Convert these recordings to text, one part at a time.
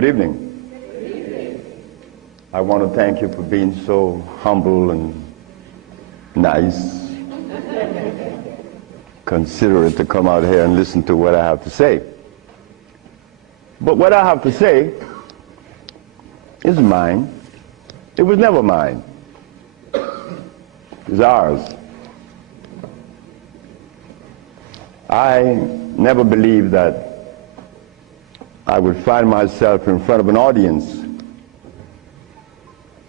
Good evening. Good evening. I want to thank you for being so humble and nice, considerate to come out here and listen to what I have to say. But what I have to say is mine. It was never mine. It's ours. I never believed that I would find myself in front of an audience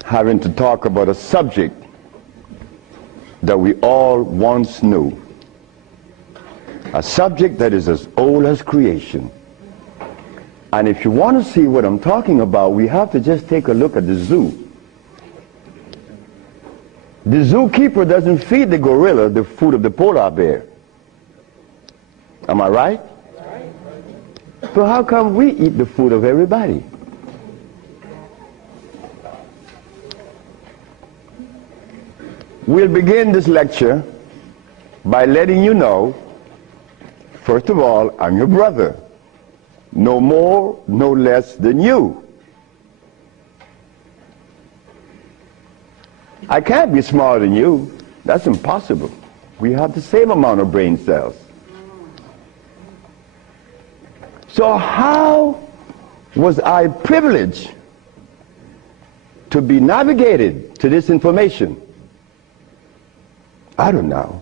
having to talk about a subject that we all once knew. A subject that is as old as creation. And if you want to see what I'm talking about, we have to just take a look at the zoo. The zookeeper doesn't feed the gorilla the food of the polar bear. Am I right? So how come we eat the food of everybody? We'll begin this lecture by letting you know, first of all, I'm your brother. No more, no less than you. I can't be smarter than you. That's impossible. We have the same amount of brain cells. So how was I privileged to be navigated to this information? I don't know.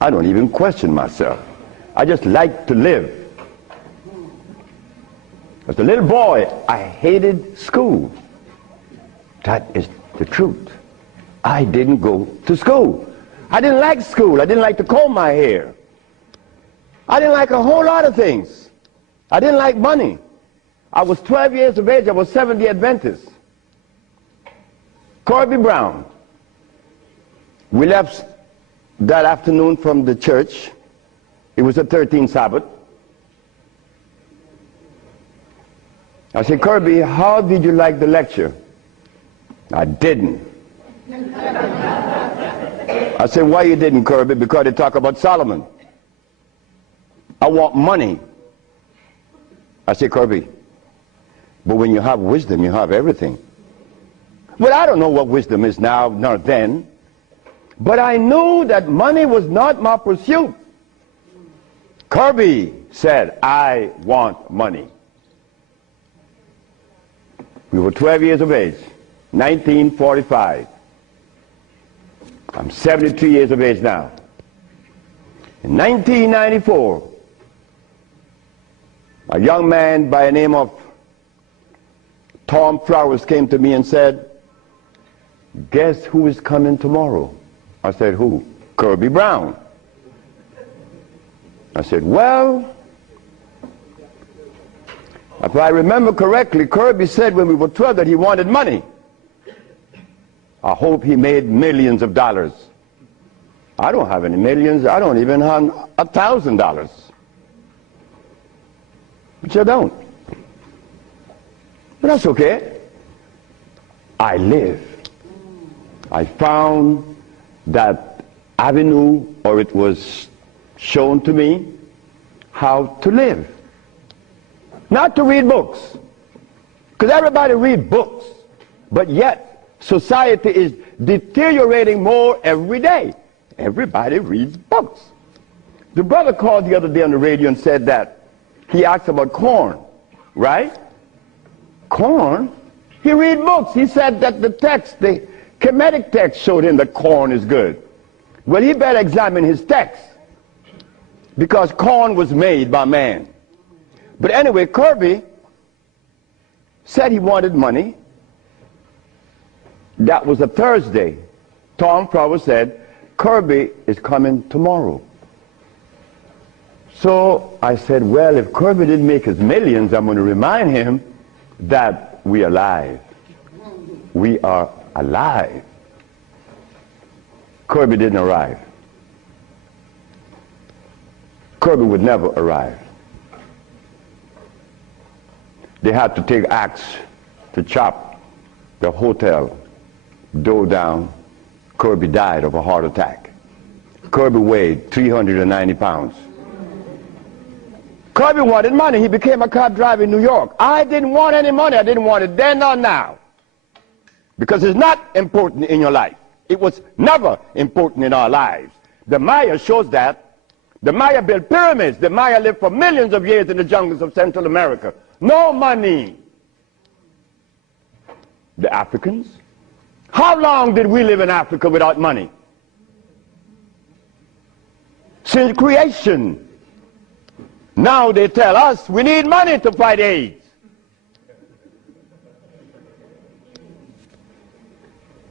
I don't even question myself. I just like to live. As a little boy, I hated school. That is the truth. I didn't go to school. I didn't like school. I didn't like to comb my hair. I didn't like a whole lot of things. I didn't like money. I was 12 years of age. I was Seventh-day Adventist. Corby Brown. We left that afternoon from the church. It was the 13th Sabbath. I said, Kirby, how did you like the lecture? I didn't. I said, why you didn't, Kirby? Because they talk about Solomon. I want money. I said, Kirby, but when you have wisdom, you have everything. Well, I don't know what wisdom is now, nor then, but I knew that money was not my pursuit. Kirby said, I want money. We were 12 years of age, 1945. I'm 73 years of age now. In 1994, a young man by the name of Tom Flowers came to me and said, guess who is coming tomorrow? I said, who? Kirby Brown. I said, well, if I remember correctly, Kirby said when we were 12 that he wanted money. I hope he made millions of dollars. I don't have any millions. I don't even have $1,000. But you don't. But that's okay. I live. I found that avenue, or it was shown to me how to live. Not to read books. Because everybody reads books. But yet, society is deteriorating more every day. Everybody reads books. The brother called the other day on the radio and said that he asked about corn, right? Corn? He read books. He said that the text, the Kemetic text showed him that corn is good. Well, he better examine his text, because corn was made by man. But anyway, Kirby said he wanted money. That was a Thursday. Tom Flowers said, Kirby is coming tomorrow. So I said, well, if Kirby didn't make his millions, I'm going to remind him that we are alive. We are alive. Kirby didn't arrive. Kirby would never arrive. They had to take axe to chop the hotel door down. Kirby died of a heart attack. Kirby weighed 390 pounds. Kirby wanted money. He became a cab driver in New York. I didn't want any money. I didn't want it then nor now. Because it's not important in your life. It was never important in our lives. The Maya shows that. The Maya built pyramids. The Maya lived for millions of years in the jungles of Central America. No money. The Africans? How long did we live in Africa without money? Since creation. Now they tell us we need money to fight AIDS.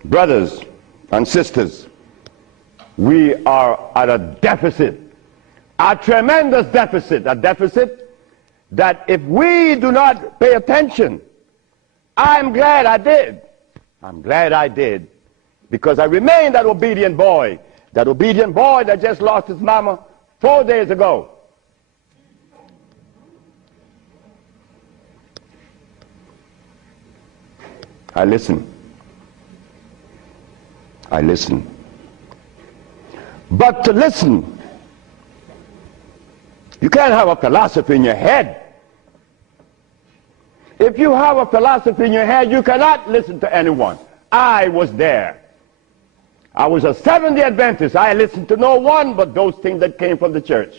Brothers and sisters, we are at a deficit, a tremendous deficit, a deficit that if we do not pay attention, I'm glad I did. I'm glad I did, because I remained that obedient boy that just lost his mama 4 days ago. I listen. I listen. But to listen, you can't have a philosophy in your head. If you have a philosophy in your head, you cannot listen to anyone. I was there. I was a Seventh-day Adventist. I listened to no one but those things that came from the church.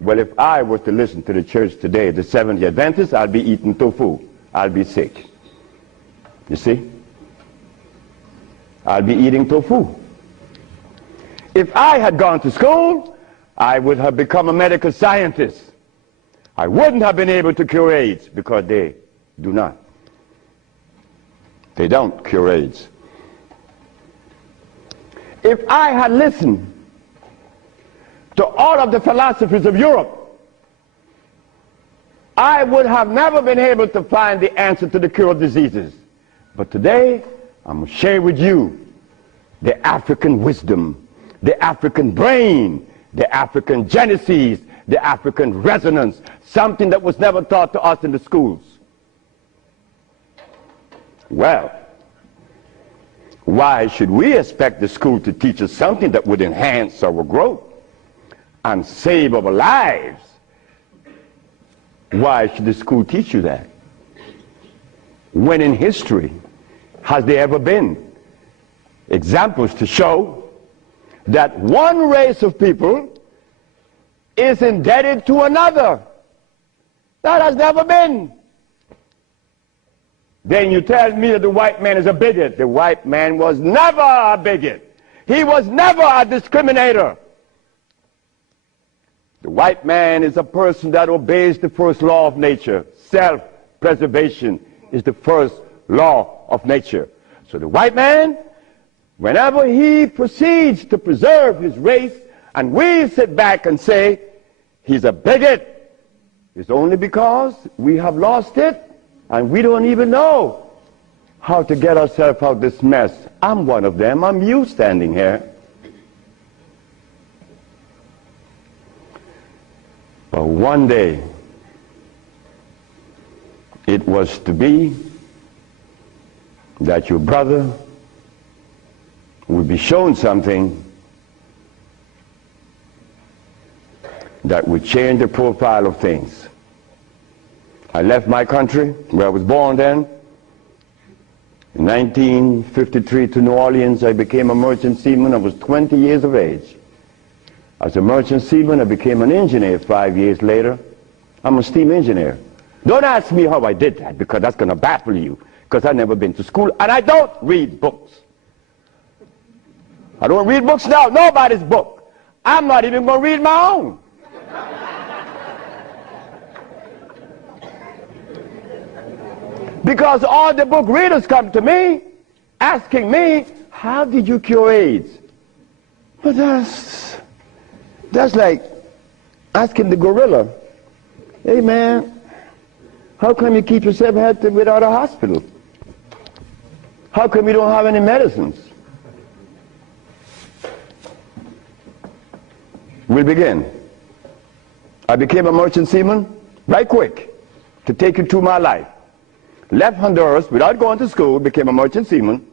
Well, if I was to listen to the church today, the Seventh-day Adventists, I'd be eating tofu. I'll be sick. You see? I'll be eating tofu. If I had gone to school, I would have become a medical scientist. I wouldn't have been able to cure AIDS, because they do not. They don't cure AIDS. If I had listened to all of the philosophies of Europe, I would have never been able to find the answer to the cure of diseases. But today, I'm going to share with you the African wisdom, the African brain, the African genesis, the African resonance, something that was never taught to us in the schools. Well, why should we expect the school to teach us something that would enhance our growth and save our lives? Why should the school teach you that? When in history has there ever been examples to show that one race of people is indebted to another? That has never been. Then you tell me that the white man is a bigot. The white man was never a bigot. He was never a discriminator. The white man is a person that obeys the first law of nature. Self-preservation is the first law of nature. So the white man, whenever he proceeds to preserve his race, and we sit back and say he's a bigot, it's only because we have lost it and we don't even know how to get ourselves out of this mess. I'm one of them. I'm you standing here. But one day, it was to be that your brother would be shown something that would change the profile of things. I left my country, where I was born then. In 1953 to New Orleans, I became a merchant seaman. I was 20 years of age. As a merchant seaman, I became an engineer 5 years later. I'm a steam engineer. Don't ask me how I did that, because that's going to baffle you, because I've never been to school, and I don't read books. I don't read books now, nobody's book. I'm not even going to read my own. Because all the book readers come to me, asking me, how did you cure AIDS? But that's like asking the gorilla, hey man, how come you keep yourself healthy without a hospital? How come you don't have any medicines? We'll begin. I became a merchant seaman, right quick, to take you through my life. Left Honduras without going to school, became a merchant seaman,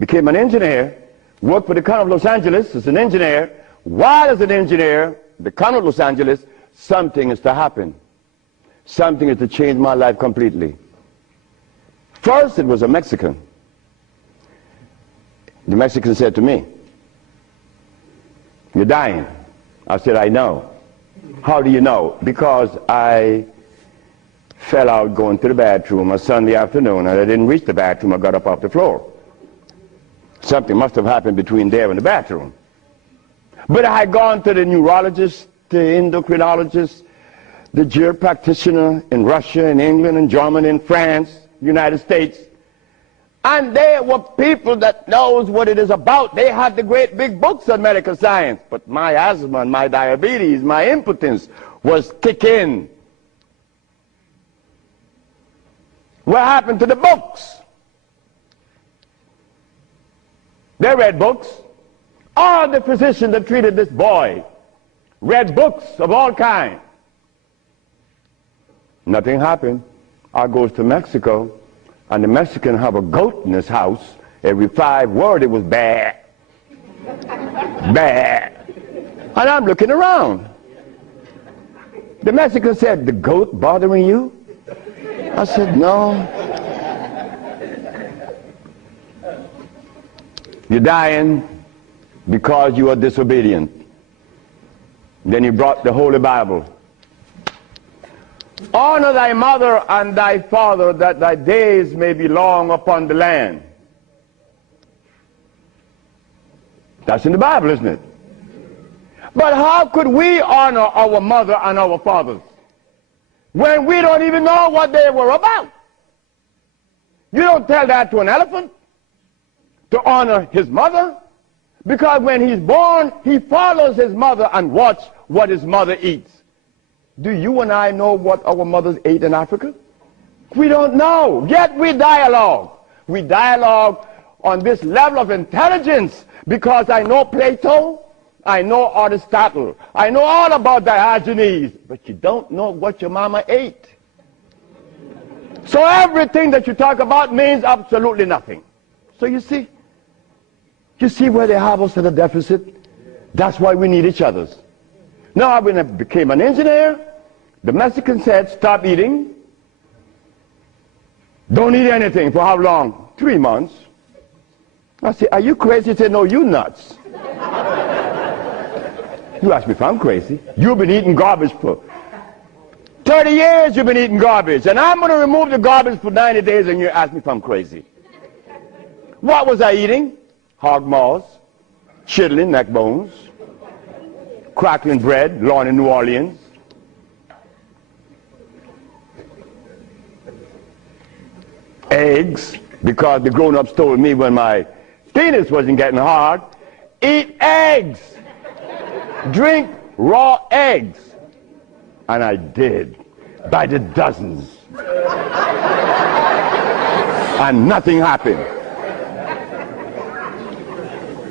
became an engineer, worked for the County of Los Angeles as an engineer. While as an engineer, the County of Los Angeles, something is to happen. Something is to change my life completely. First, it was a Mexican. The Mexican said to me, "You're dying." I said, "I know." "How do you know?" "Because I fell out going to the bathroom a Sunday afternoon, and I didn't reach the bathroom. I got up off the floor. Something must have happened between there and the bathroom." But I had gone to the neurologist, the endocrinologist, the GER practitioner in Russia, in England, in Germany, in France, United States. And they were people that knows what it is about. They had the great big books on medical science. But my asthma and my diabetes, my impotence was kicking. What happened to the books? They read books. All the physicians that treated this boy read books of all kinds. Nothing happened. I goes to Mexico, and the Mexican have a goat in his house. Every 5 words it was bad, bad. And I'm looking around. The Mexican said, "The goat bothering you?" I said, "No." "You're dying because you are disobedient." Then he brought the Holy Bible. "Honor thy mother and thy father, that thy days may be long upon the land." That's in the Bible, isn't it? But how could we honor our mother and our fathers when we don't even know what they were about? You don't tell that to an elephant, to honor his mother, because when he's born, he follows his mother and watch what his mother eats. Do you and I know what our mothers ate in Africa? We don't know, yet we dialogue. We dialogue on this level of intelligence because I know Plato, I know Aristotle, I know all about Diogenes, but you don't know what your mama ate. So everything that you talk about means absolutely nothing. So you see where they have us at a deficit? That's why we need each other's. Now, when I became an engineer, the Mexican said, "Stop eating. Don't eat anything." For how long? 3 months. I said, "Are you crazy?" He said, "No, you nuts." You ask me if I'm crazy. You've been eating garbage for 30 years. You've been eating garbage. And I'm going to remove the garbage for 90 days, and you ask me if I'm crazy. What was I eating? Hog maws, chitlin, neck bones, crackling bread, Lawn in New Orleans. Eggs, because the grown-ups told me when my penis wasn't getting hard, eat eggs, drink raw eggs. And I did, by the dozens. And nothing happened.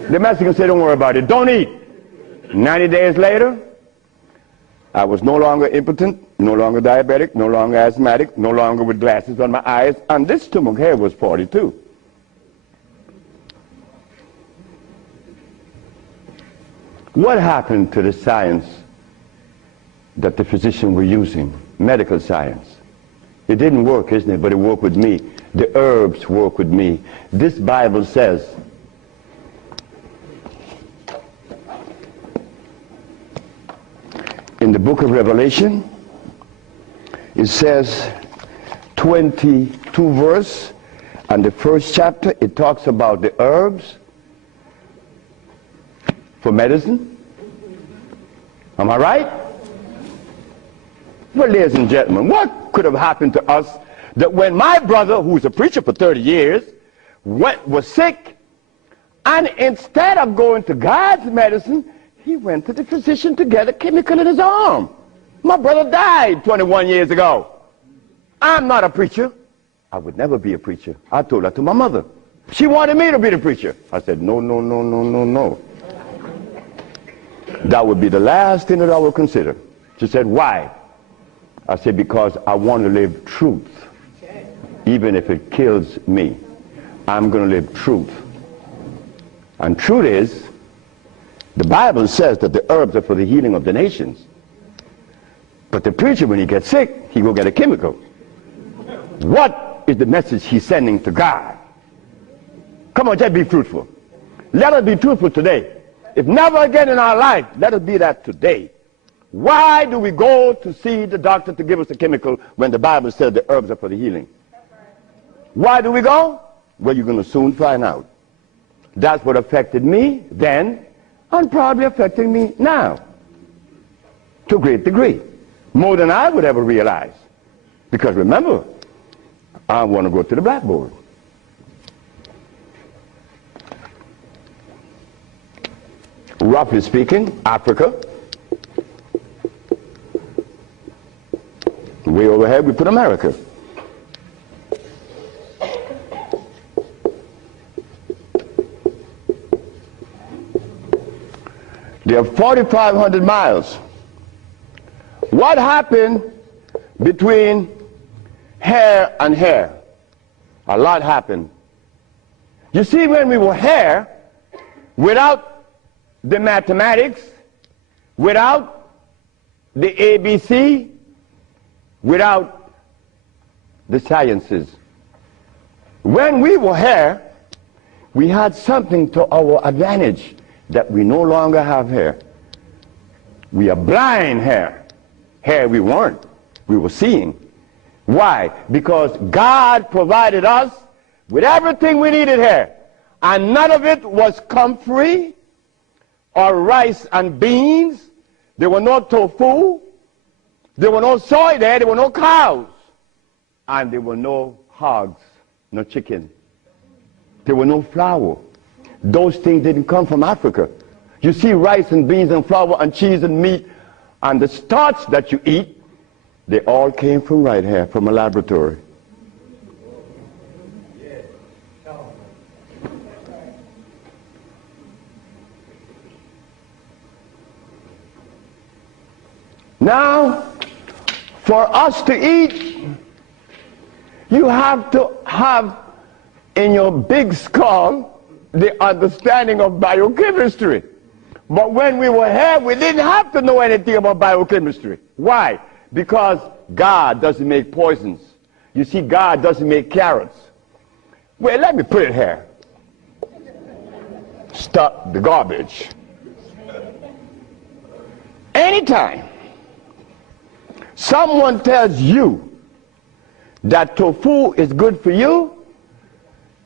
The Mexican said, "Don't worry about it, don't eat." 90 days later, I was no longer impotent, no longer diabetic, no longer asthmatic, no longer with glasses on my eyes, and this stomach hair was 42. What happened to the science that the physicians were using, medical science? It didn't work, isn't it? But it worked with me. The herbs work with me. This Bible says, in the book of Revelation, it says 22 verse, and the first chapter, it talks about the herbs for medicine. Am I right? Well, ladies and gentlemen, what could have happened to us that when my brother, who was a preacher for 30 years, was sick, and instead of going to God's medicine, he went to the physician to get a chemical in his arm. My brother died 21 years ago. I'm not a preacher. I would never be a preacher. I told that to my mother. She wanted me to be the preacher. I said, no, no, no, no, no, no. That would be the last thing that I would consider. She said, "Why?" I said, "Because I want to live truth. Even if it kills me, I'm going to live truth." And truth is, the Bible says that the herbs are for the healing of the nations. But the preacher, when he gets sick, he will get a chemical. What is the message he's sending to God? Come on, just be fruitful. Let us be truthful today. If never again in our life, let us be that today. Why do we go to see the doctor to give us a chemical when the Bible says the herbs are for the healing? Why do we go? Well, you're going to soon find out. That's what affected me then and probably affecting me now to a great degree. More than I would ever realize. Because remember, I want to go to the blackboard. Roughly speaking, Africa. Way overhead, we put America. They are 4,500 miles. What happened between here and here? A lot happened. You see, when we were here, without the mathematics, without the ABC, without the sciences, when we were here, we had something to our advantage that we no longer have here. We are blind here. Here we weren't. We were seeing. Why? Because God provided us with everything we needed here. And none of it was comfrey or rice and beans. There were no tofu. There were no soy there. There were no cows. And there were no hogs, no chicken. There were no flour. Those things didn't come from Africa. You see, rice and beans and flour and cheese and meat and the starch that you eat, they all came from right here, from a laboratory. Now, for us to eat, you have to have in your big skull the understanding of biochemistry. But when we were here, we didn't have to know anything about biochemistry. Why? Because God doesn't make poisons. You see, God doesn't make carrots. Well, let me put it here. Stop the garbage. Anytime someone tells you that tofu is good for you,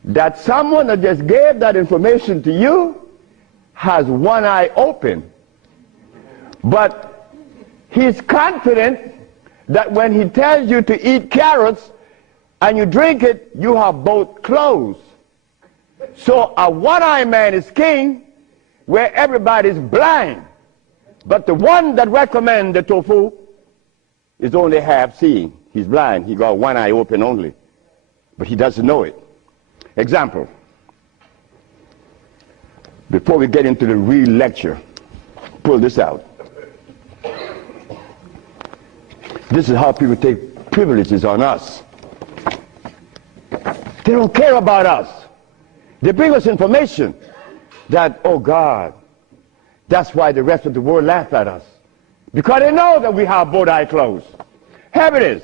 that someone that just gave that information to you has one eye open. But he's confident that when he tells you to eat carrots and you drink it, you have both closed. So a one-eyed man is king where everybody's blind. But the one that recommends the tofu is only half seeing. He's blind. He got one eye open only. But he doesn't know it. Example. Before we get into the real lecture, pull this out. This is how people take privileges on us. They don't care about us. They bring us information that, oh God, that's why the rest of the world laugh at us. Because they know that we have both eyes closed. Here it is.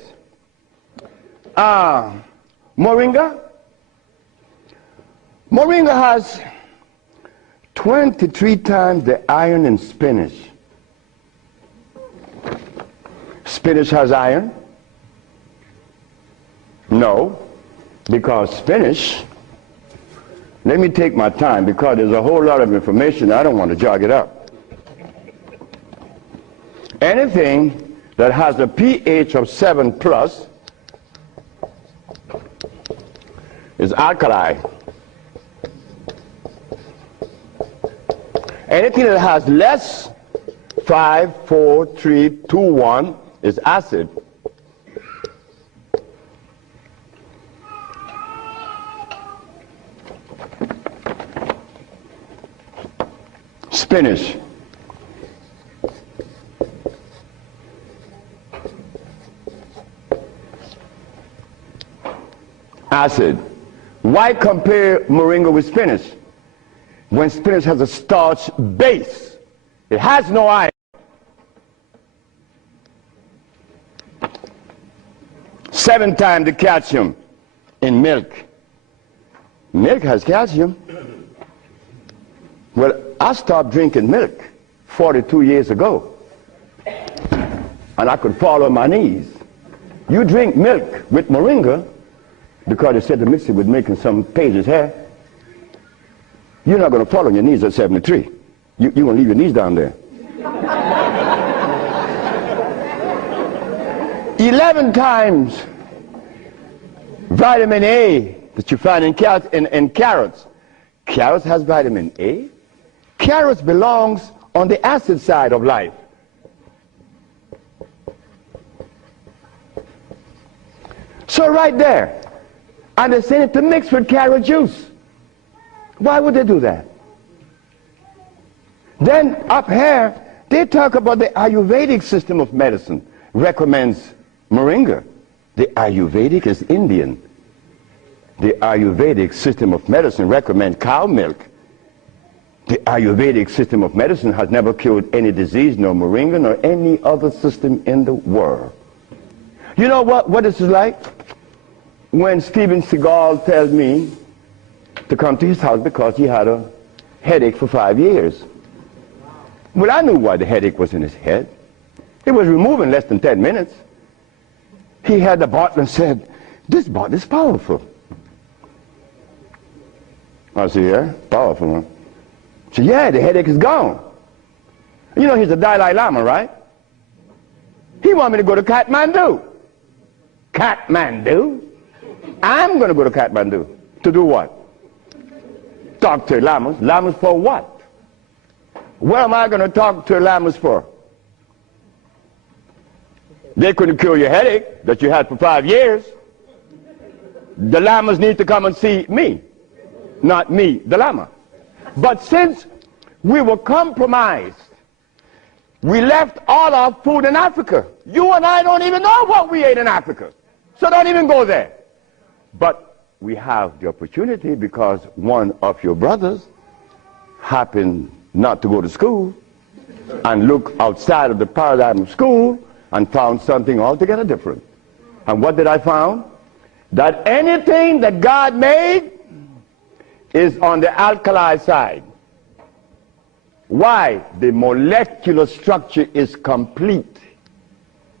Moringa. Moringa has 23 times the iron in spinach. Spinach has iron? No, because spinach, let me take my time because there's a whole lot of information. I don't want to jog it up. Anything that has a pH of 7 plus is alkali. Anything that has less, 5, 4, 3, 2, 1, is acid. Spinach. Acid. Why compare moringa with spinach? When spinach has a starch base, it has no iron. 7 times the calcium in milk. Milk has calcium. Well, I stopped drinking milk 42 years ago, and I could fall on my knees. You drink milk with moringa, because they said to mix it with making some pages hair, you're not going to fall on your knees at 73. You're going to leave your knees down there. 11 times vitamin A that you find in carrots. Carrots has vitamin A. Carrots belongs on the acid side of life. So right there, and they send it to mix with carrot juice. Why would they do that? Then up here, they talk about the Ayurvedic system of medicine recommends moringa. The Ayurvedic is Indian. The Ayurvedic system of medicine recommends cow milk. The Ayurvedic system of medicine has never cured any disease, nor moringa, nor any other system in the world. You know what this is like? When Steven Seagal tells me to come to his house because he had a headache for 5 years. Well, I knew why the headache was in his head. It was removed in less than 10 minutes. He had the bottle and said, "This bottle is powerful." I said, "Yeah, powerful, huh?" He said, "Yeah, the headache is gone." You know, he's a Dalai Lama, right? He wanted me to go to Kathmandu. Kathmandu? I'm going to go to Kathmandu. To do what? Talk to lamas. Lamas for what? What am I going to talk to lamas for? They couldn't cure your headache that you had for 5 years. The lamas need to come and see me, not me, the lama. But since we were compromised, we left all our food in Africa. You and I don't even know what we ate in Africa. So don't even go there. But we have the opportunity because one of your brothers happened not to go to school and look outside of the paradigm of school and found something altogether different. And what did I find? That anything that God made is on the alkali side. Why? The molecular structure is complete.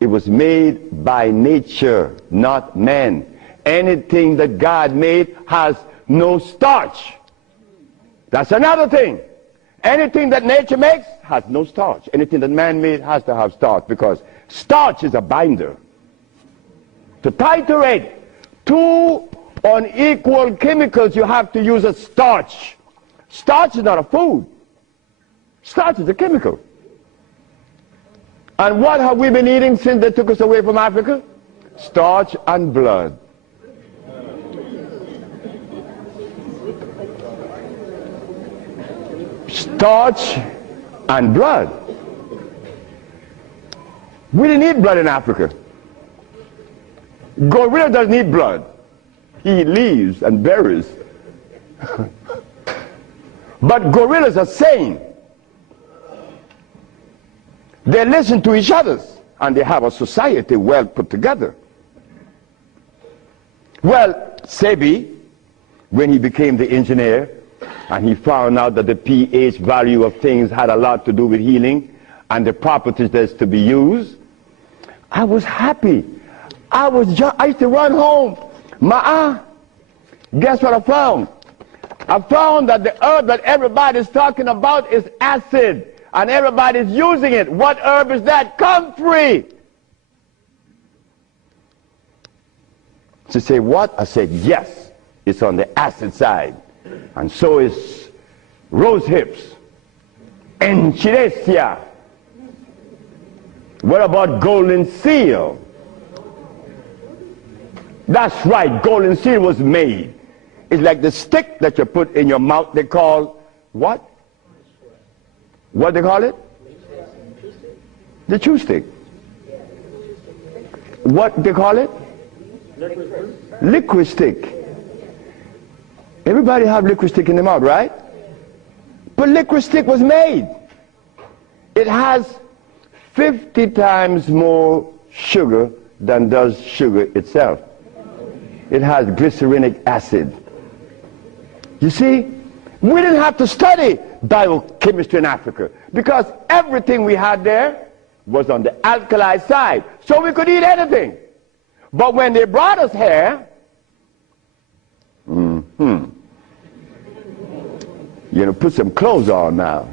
It was made by nature, not man. Anything that God made has no starch. That's another thing. Anything that nature makes has no starch. Anything that man made has to have starch, because starch is a binder. To titrate two unequal chemicals, you have to use a starch. Starch is not a food. Starch is a chemical. And what have we been eating since they took us away from Africa? Starch and blood. Starch and blood. We didn't eat blood in Africa. Gorilla doesn't eat blood. He eats leaves and berries. But gorillas are sane. They listen to each other, and they have a society well put together. Well, Sebi, when he became the engineer, and he found out that the pH value of things had a lot to do with healing and the properties that's to be used, I was happy. I used to run home. Guess what I found? I found that the herb that everybody's talking about is acid, and everybody's using it. What herb is that? Comfrey. She said, what? I said, yes, it's on the acid side. And so is rose hips, enchirecia. What about golden seal? That's right, golden seal was made. It's like the stick that you put in your mouth. They call what? What they call it? The chew stick. What they call it? Liquid stick. Everybody have liquid stick in the mouth, right? But liquid stick was made. It has 50 times more sugar than does sugar itself. It has glycerinic acid. You see, we didn't have to study biochemistry in Africa because everything we had there was on the alkali side, so we could eat anything. But when they brought us here, you know, put some clothes on now.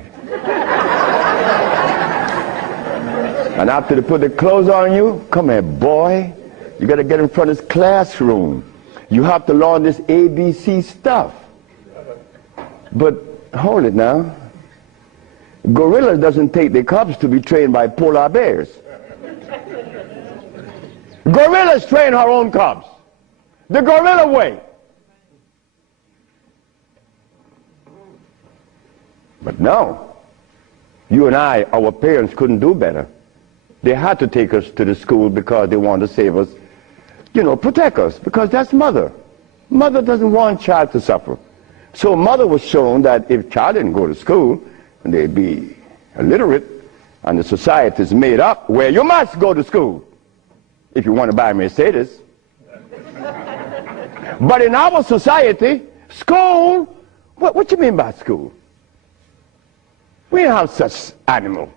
And after they put the clothes on you, come here, boy, you got to get in front of this classroom. You have to learn this ABC stuff. But hold it now. Gorilla doesn't take the cubs to be trained by polar bears. Gorillas train her own cubs. The gorilla way. But no, you and I, our parents couldn't do better. They had to take us to the school because they wanted to save us, you know, protect us, because that's mother. Mother doesn't want child to suffer. So mother was shown that if child didn't go to school, they'd be illiterate, and the society is made up where you must go to school if you want to buy a Mercedes. But in our society, school, what you mean by school? We don't have such animal.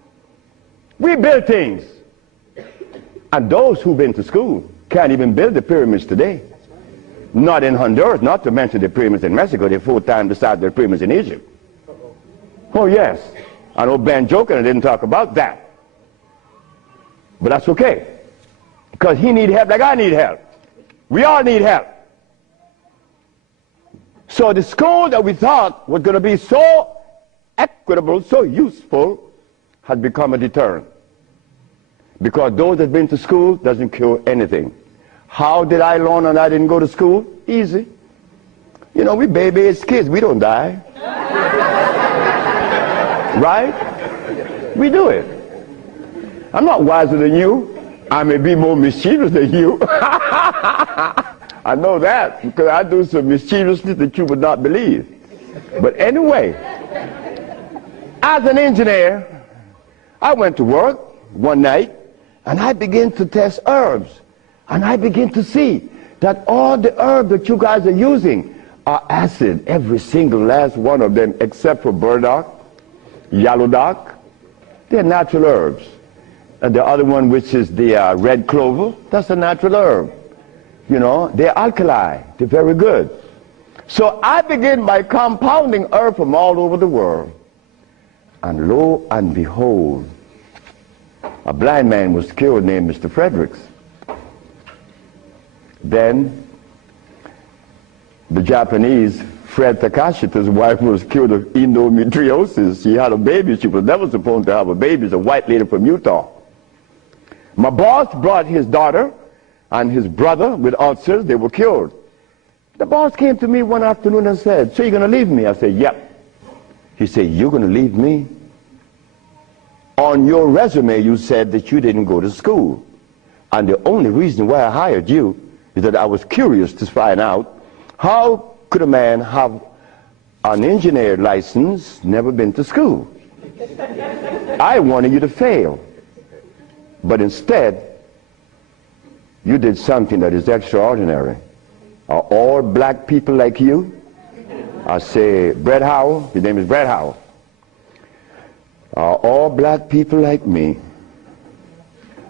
We build things. And those who've been to school can't even build the pyramids today. Not in Honduras, not to mention the pyramids in Mexico. They're 4 times the size of the pyramids in Egypt. Oh yes. I know Ben joking and didn't talk about that. But that's okay. Because he need help like I need help. We all need help. So the school that we thought was going to be so equitable, so useful, has become a deterrent. Because those that have been to school doesn't cure anything. How did I learn and I didn't go to school? Easy. You know, we baby-aged kids, we don't die. Right? We do it. I'm not wiser than you. I may be more mischievous than you. I know that because I do some mischievousness that you would not believe. But anyway, as an engineer, I went to work one night and I began to test herbs. And I began to see that all the herbs that you guys are using are acid, every single last one of them, except for burdock, yellow dock. They're natural herbs. And the other one, which is the red clover, that's a natural herb. You know, they're alkali. They're very good. So I began by compounding herbs from all over the world. And lo and behold, a blind man was killed named Mr. Fredericks. Then the Japanese, Fred Takashita's wife, was killed of endometriosis. She had a baby. She was never supposed to have a baby. It's a white lady from Utah. My boss brought his daughter and his brother with ulcers. They were killed. The boss came to me one afternoon and said, "So you're going to leave me?" I said, "Yep." He said, "You're going to leave me? On your resume, you said that you didn't go to school. And the only reason why I hired you is that I was curious to find out how could a man have an engineer license, never been to school. I wanted you to fail. But instead, you did something that is extraordinary. Are all black people like you?" I say, "Brett Howell," his name is Brett Howell. "Are all black people like me?"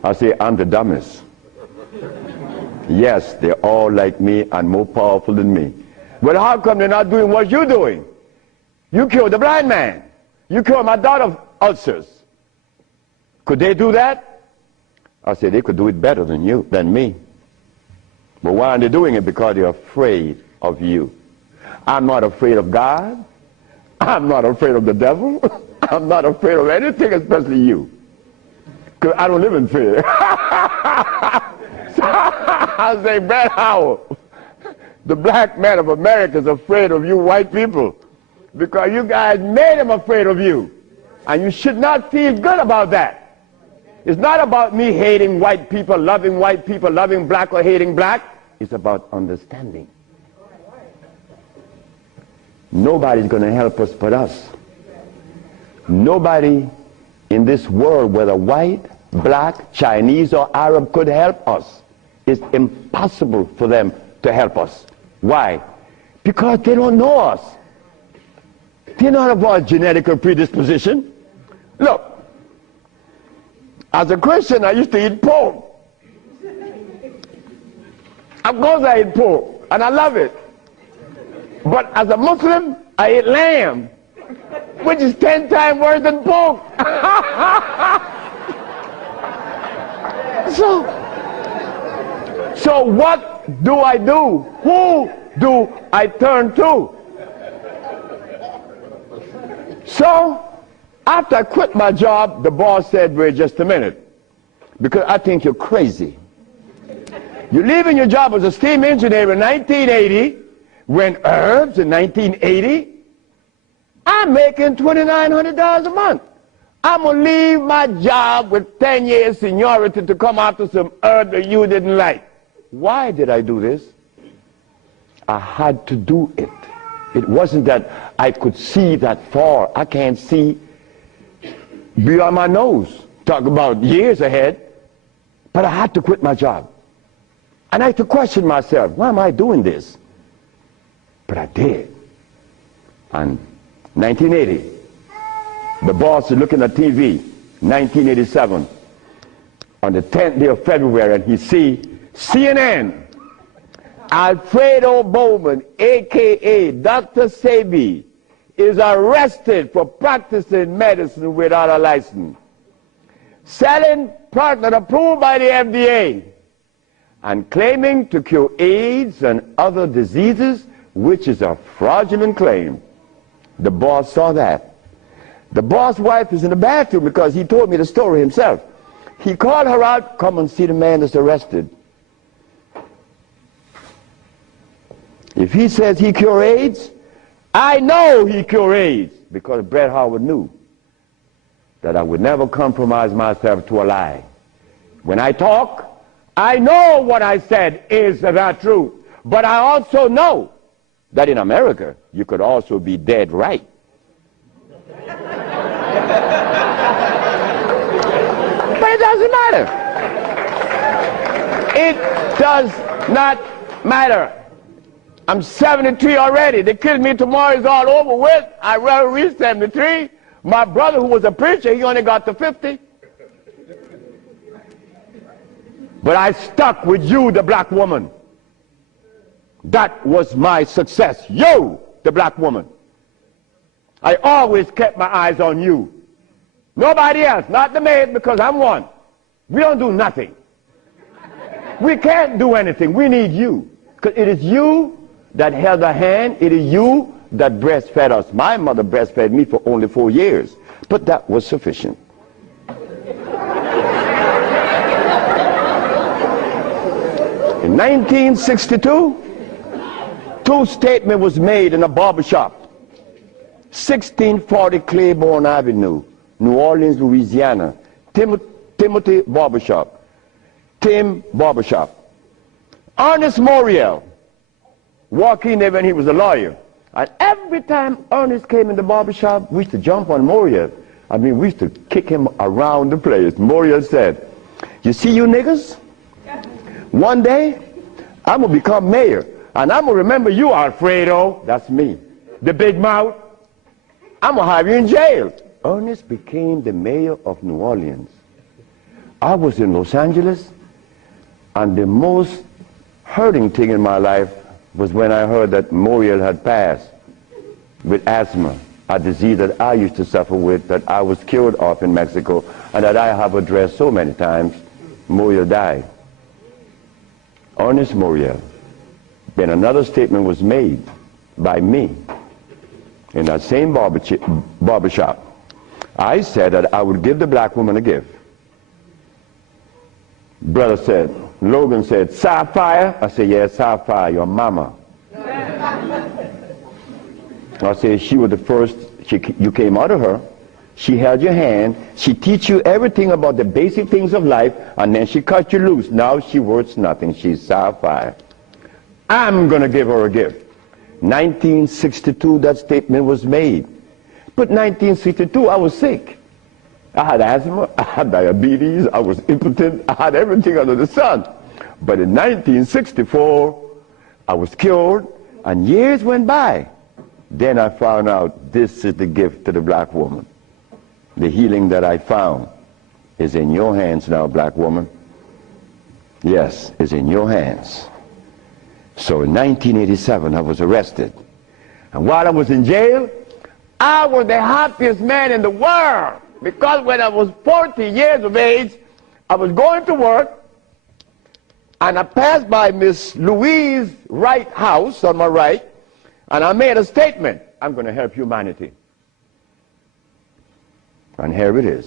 I say, "I'm the dumbest." "Yes, they're all like me and more powerful than me." "Well, how come they're not doing what you're doing? You killed the blind man. You killed my daughter's ulcers. Could they do that?" I said, "They could do it better than you, than me. But why aren't they doing it? Because they're afraid of you. I'm not afraid of God. I'm not afraid of the devil. I'm not afraid of anything, especially you. Because I don't live in fear." So I say, "Brett Howell, the black man of America is afraid of you white people because you guys made him afraid of you. And you should not feel good about that. It's not about me hating white people, loving black or hating black. It's about understanding. Nobody's going to help us but us. Nobody in this world, whether white, black, Chinese, or Arab, could help us it's impossible for them to help us. Why? Because they don't know us. They don't have our genetic predisposition. Look, as a Christian, I used to eat pork. Of course I eat pork, and I love it. But as a Muslim, I eat lamb, which is 10 times worse than pork. So what do I do? Who do I turn to? So after I quit my job, the boss said, wait just a minute, because I think you're crazy. You're leaving your job as a steam engineer in 1980, when herbs in 1980, I'm making $2,900 a month. I'm going to leave my job with 10 years seniority to come after some herb that you didn't like. Why did I do this? I had to do it. It wasn't that I could see that far. I can't see beyond my nose. Talk about years ahead. But I had to quit my job. And I had to question myself, why am I doing this? But I did. And 1980, the boss is looking at TV, 1987, on the 10th day of February, and he see CNN, Alfredo Bowman, a.k.a. Dr. Sebi, is arrested for practicing medicine without a license, selling product approved by the FDA, and claiming to cure AIDS and other diseases, which is a fraudulent claim. The boss saw that. The boss' wife is in the bathroom because he told me the story himself. He called her out, come and see the man that's arrested. If he says he cure AIDS, I know he cure AIDS, because Bret Howard knew that I would never compromise myself to a lie. When I talk, I know what I said is the truth, but I also know that in America, you could also be dead right. But it doesn't matter. It does not matter. I'm 73 already. They kill me tomorrow, it's all over with. I rather reach 73. My brother, who was a preacher, he only got to 50. But I stuck with you, the black woman. That was my success. You, the black woman. I always kept my eyes on you. Nobody else, not the maid, because I'm one. We don't do nothing. We can't do anything. We need you. Because it is you that held a hand. It is you that breastfed us. My mother breastfed me for only 4 years. But that was sufficient. In 1962, two statements was made in a barbershop. 1640 Claiborne Avenue, New Orleans, Louisiana. Timothy Barbershop. Tim Barbershop. Ernest Moriel walked in there when he was a lawyer. And every time Ernest came in the barbershop, we used to jump on Moriel. I mean, we used to kick him around the place. Moriel said, you see you niggas? One day, I'm going to become mayor. And I'm going to remember you, Alfredo. That's me. The big mouth. I'm going to have you in jail. Ernest became the mayor of New Orleans. I was in Los Angeles, and the most hurting thing in my life was when I heard that Moriel had passed with asthma, a disease that I used to suffer with, that I was cured of in Mexico, and that I have addressed so many times. Moriel died. Ernest Moriel. Then another statement was made by me in that same barbershop. I said that I would give the black woman a gift. Brother said, Logan said, sapphire? I said, yes, sapphire, your mama. I said, she was the first, you came out of her. She held your hand. She teach you everything about the basic things of life, and then she cut you loose. Now she worth nothing. She's sapphire. I'm going to give her a gift. 1962, that statement was made. But 1962, I was sick. I had asthma, I had diabetes, I was impotent, I had everything under the sun. But in 1964, I was cured, and years went by. Then I found out this is the gift to the black woman. The healing that I found is in your hands now, black woman. Yes, it's in your hands. So in 1987, I was arrested. And while I was in jail, I was the happiest man in the world. Because when I was 40 years of age, I was going to work, and I passed by Miss Louise Wright's house on my right, and I made a statement: I'm going to help humanity. And here it is.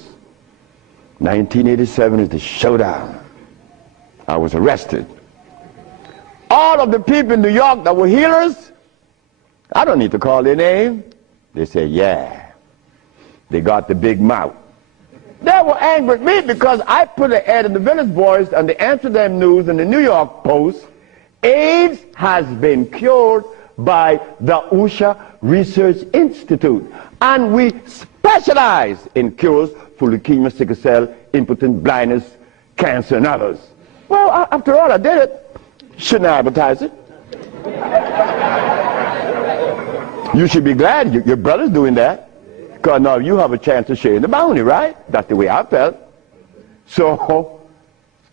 1987 is the showdown. I was arrested. All of the people in New York that were healers, I don't need to call their name. They say, yeah, they got the big mouth. They were angry with me because I put an ad in the Village Voice and the Amsterdam News and the New York Post. AIDS has been cured by the USHA Research Institute. And we specialize in cures for leukemia, sickle cell, impotence, blindness, cancer, and others. Well, after all, I did it. Shouldn't I advertise it? You should be glad your brother's doing that. Because now you have a chance to share in the bounty, right? That's the way I felt. So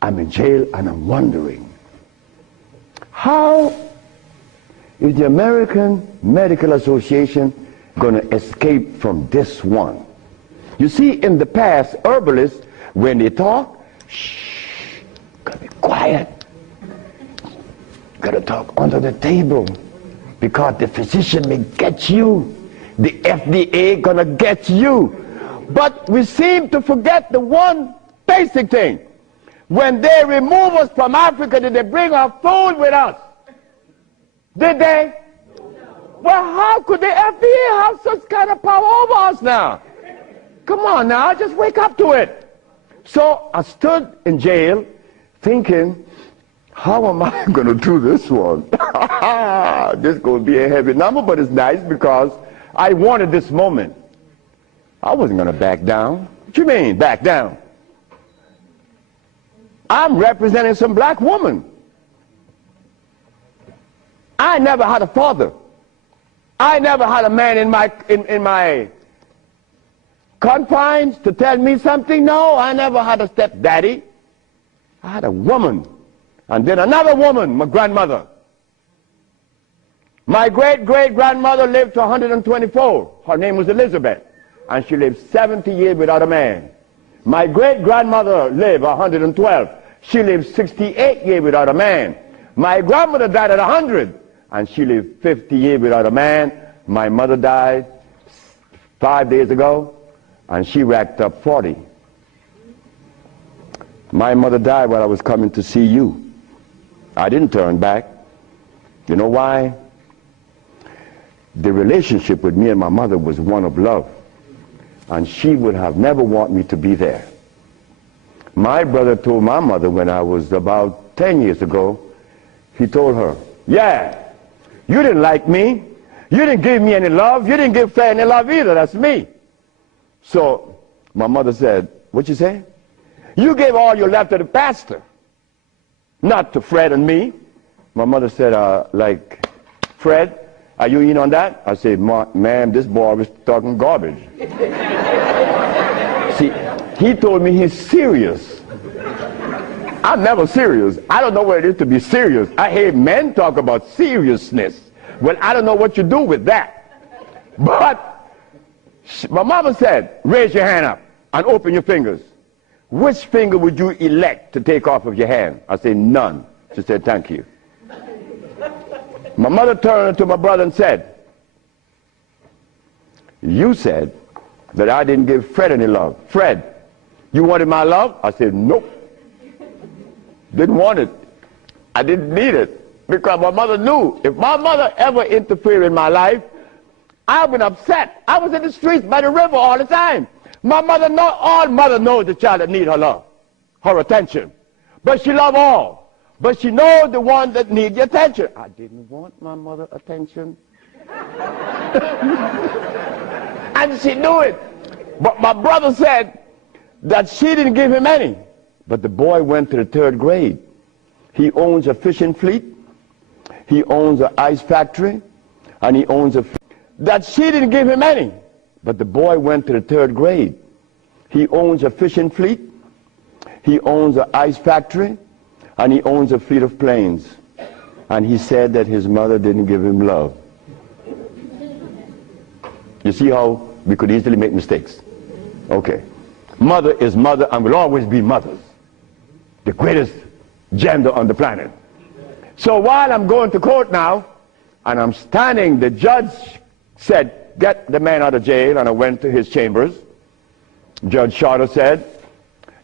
I'm in jail and I'm wondering, how is the American Medical Association going to escape from this one? You see, in the past, herbalists, when they talk, shh, gotta be quiet. Gotta talk under the table, because the physician may get you. The FDA gonna get you. But we seem to forget the one basic thing. When they remove us from Africa, did they bring our food with us? Did they? Well, how could the FDA have such kind of power over us now? Come on now, just wake up to it. So I stood in jail thinking, how am I going to do this one? This is going to be a heavy number, but it's nice because I wanted this moment. I wasn't going to back down. What you mean, back down? I'm representing some black woman. I never had a father. I never had a man in my confines to tell me something. No, I never had a stepdaddy. I had a woman. And then another woman, my grandmother. My great-great-grandmother lived to 124. Her name was Elizabeth. And she lived 70 years without a man. My great-grandmother lived 112. She lived 68 years without a man. My grandmother died at 100. And she lived 50 years without a man. My mother died 5 days ago. And she racked up 40. My mother died while I was coming to see you. I didn't turn back. You know why? The relationship with me and my mother was one of love. And she would have never wanted me to be there. My brother told my mother when I was about 10 years ago, he told her, yeah, you didn't like me. You didn't give me any love. You didn't give Fred any love either. That's me. So my mother said, what you say? You gave all your love to the pastor, not to Fred and me. My mother said, like, Fred, are you in on that? I said, ma'am, this boy was talking garbage. See, he told me he's serious. I'm never serious. I don't know what it is to be serious. I hear men talk about seriousness. Well, I don't know what you do with that. But my mother said, raise your hand up and open your fingers. Which finger would you elect to take off of your hand? I said, none. She said, thank you. My mother turned to my brother and said, you said that I didn't give Fred any love. Fred, you wanted my love? I said, nope. Didn't want it. I didn't need it. Because my mother knew if my mother ever interfered in my life, I would be upset. I was in the streets by the river all the time. My mother knows, all mother knows the child that needs her love, her attention. But she loves all. But she knows the one that needs the attention. I didn't want my mother attention. And she knew it. But my brother said that she didn't give him any. But the boy went to the 3rd grade. He owns a fishing fleet. He owns an ice factory. And he owns that she didn't give him any. But the boy went to the 3rd grade. He owns a fishing fleet. He owns an ice factory. And he owns a fleet of planes. And he said that his mother didn't give him love. You see how we could easily make mistakes? Okay. Mother is mother and will always be mothers. The greatest gender on the planet. So while I'm going to court now, and I'm standing, the judge said, get the man out of jail, and I went to his chambers. Judge Shorter said,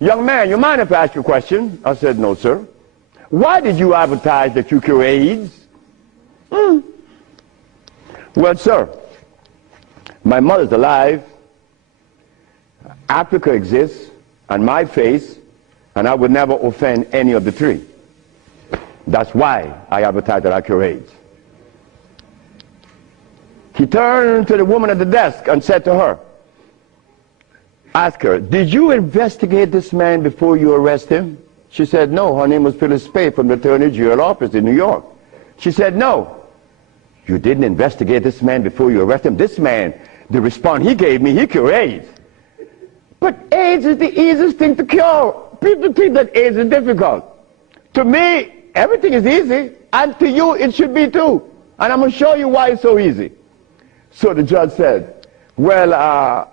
young man, you mind if I ask you a question? I said, no, sir. Why did you advertise that you cure AIDS? Well, sir, my mother's alive, Africa exists, and my face, and I would never offend any of the three. That's why I advertise that I cure AIDS. He turned to the woman at the desk and said to her, ask her, did you investigate this man before you arrest him? She said, no. Her name was Phyllis Spade from the Attorney General office in New York. She said, no. You didn't investigate this man before you arrest him? This man, the response he gave me, he cured AIDS. But AIDS is the easiest thing to cure. People think that AIDS is difficult. To me, everything is easy, and to you it should be too. And I'm going to show you why it's so easy. So the judge said, well,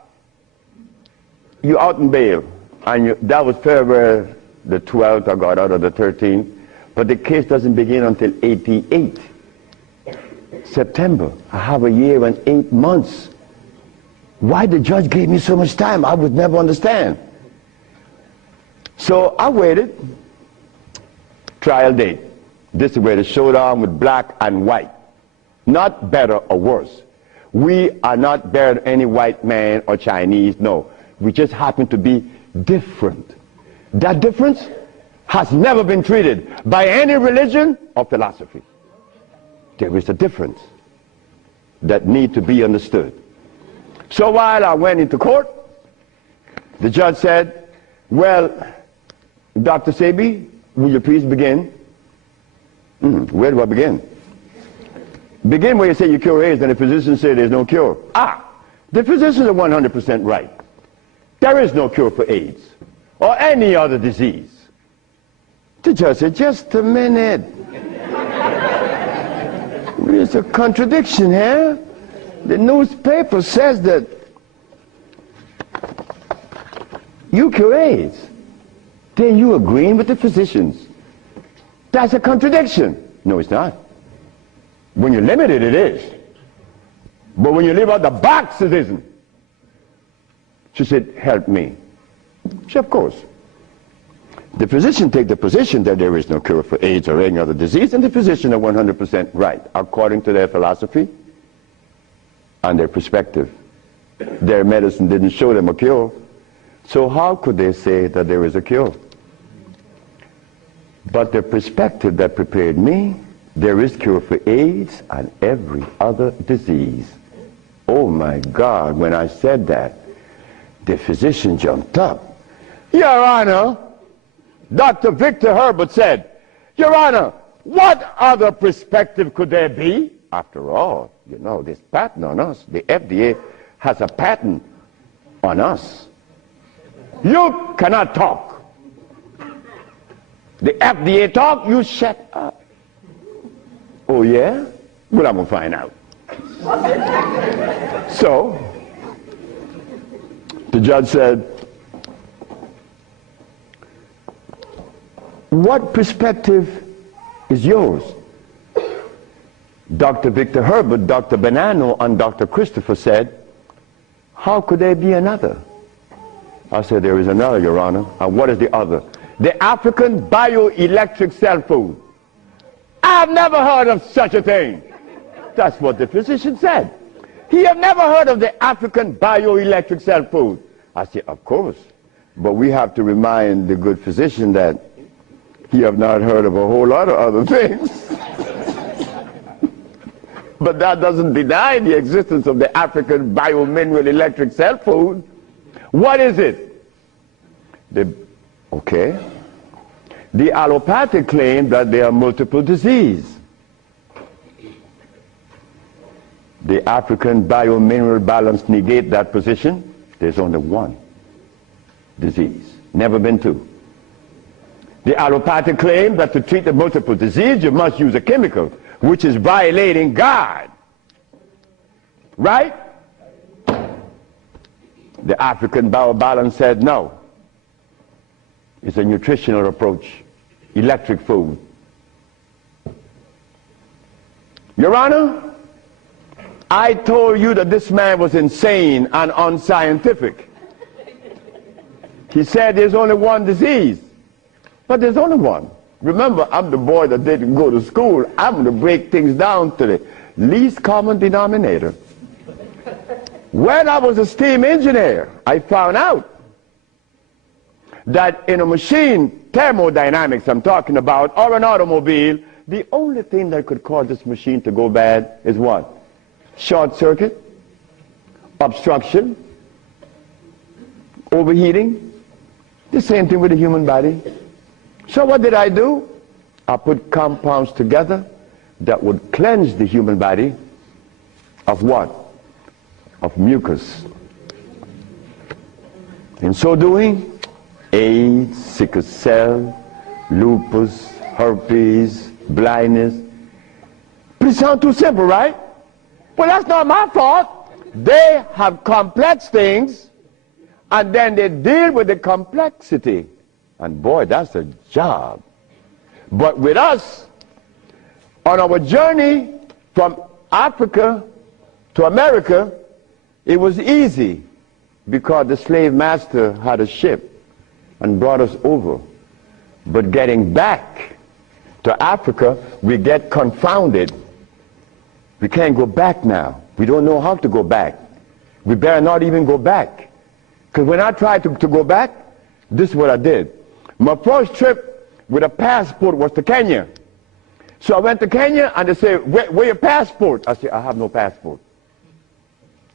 you're out in bail. And that was February the 12th, I got out of the 13th. But the case doesn't begin until 88. September. I have a year and 8 months. Why the judge gave me so much time, I would never understand. So I waited. Trial date. This is where the showdown with black and white. Not better or worse. We are not better than any white man or Chinese, no. We just happen to be different. That difference has never been treated by any religion or philosophy. There is a difference that needs to be understood. So while I went into court, the judge said, well, Dr. Sebi, will you please begin? Where do I begin? Begin where you say you cure AIDS and the physicians say there's no cure. The physicians are 100% right. There is no cure for AIDS or any other disease. The judge said, just a minute. There's a contradiction here. The newspaper says that you cure AIDS. Then you agreeing with the physicians. That's a contradiction. No, it's not. When you're limited, it is. But when you live out the box, it isn't. She said, help me. She said, of course. The physician take the position that there is no cure for AIDS or any other disease, and the physician are 100% right, according to their philosophy and their perspective. Their medicine didn't show them a cure. So how could they say that there is a cure? But the perspective that prepared me, there is cure for AIDS and every other disease. Oh my God, when I said that, the physician jumped up. Your Honor, Dr. Victor Herbert said, Your Honor, what other perspective could there be? After all, you know, this patent on us, the FDA has a patent on us. You cannot talk. The FDA talk, you shut up. Oh yeah? Well, I'm going to find out. So, the judge said, what perspective is yours? Dr. Victor Herbert, Dr. Bonanno, and Dr. Christopher said, how could there be another? I said, there is another, Your Honor. And what is the other? The African bioelectric cell food. I've never heard of such a thing. That's what the physician said. He had never heard of the African bioelectric cell food. I said, of course. But we have to remind the good physician that he have not heard of a whole lot of other things. But that doesn't deny the existence of the African biomineral electric cell food. What is it? Okay. The allopathic claim that there are multiple diseases. The African biomineral balance negate that position. There's only one disease, never been two. The allopathic claim that to treat the multiple disease you must use a chemical, which is violating God. Right? The African biobalance said no. It's a nutritional approach, electric food. Your Honor, I told you that this man was insane and unscientific. He said there's only one disease, but there's only one. Remember, I'm the boy that didn't go to school. I'm going to break things down to the least common denominator. When I was a steam engineer, I found out that in a machine, thermodynamics I'm talking about, or an automobile, the only thing that could cause this machine to go bad is what? Short circuit, obstruction, overheating. The same thing with the human body. So what did I do? I put compounds together that would cleanse the human body of what? Of mucus. In so doing, AIDS, sickle cell, lupus, herpes, blindness. But it sounds too simple, right? Well, that's not my fault. They have complex things, and then they deal with the complexity. And boy, that's a job. But with us, on our journey from Africa to America, it was easy because the slave master had a ship and brought us over. But getting back to Africa, we get confounded. We can't go back now. We don't know how to go back. We better not even go back. Because when I tried to go back, this is what I did. My first trip with a passport was to Kenya. So I went to Kenya and they said, where your passport? I said, I have no passport.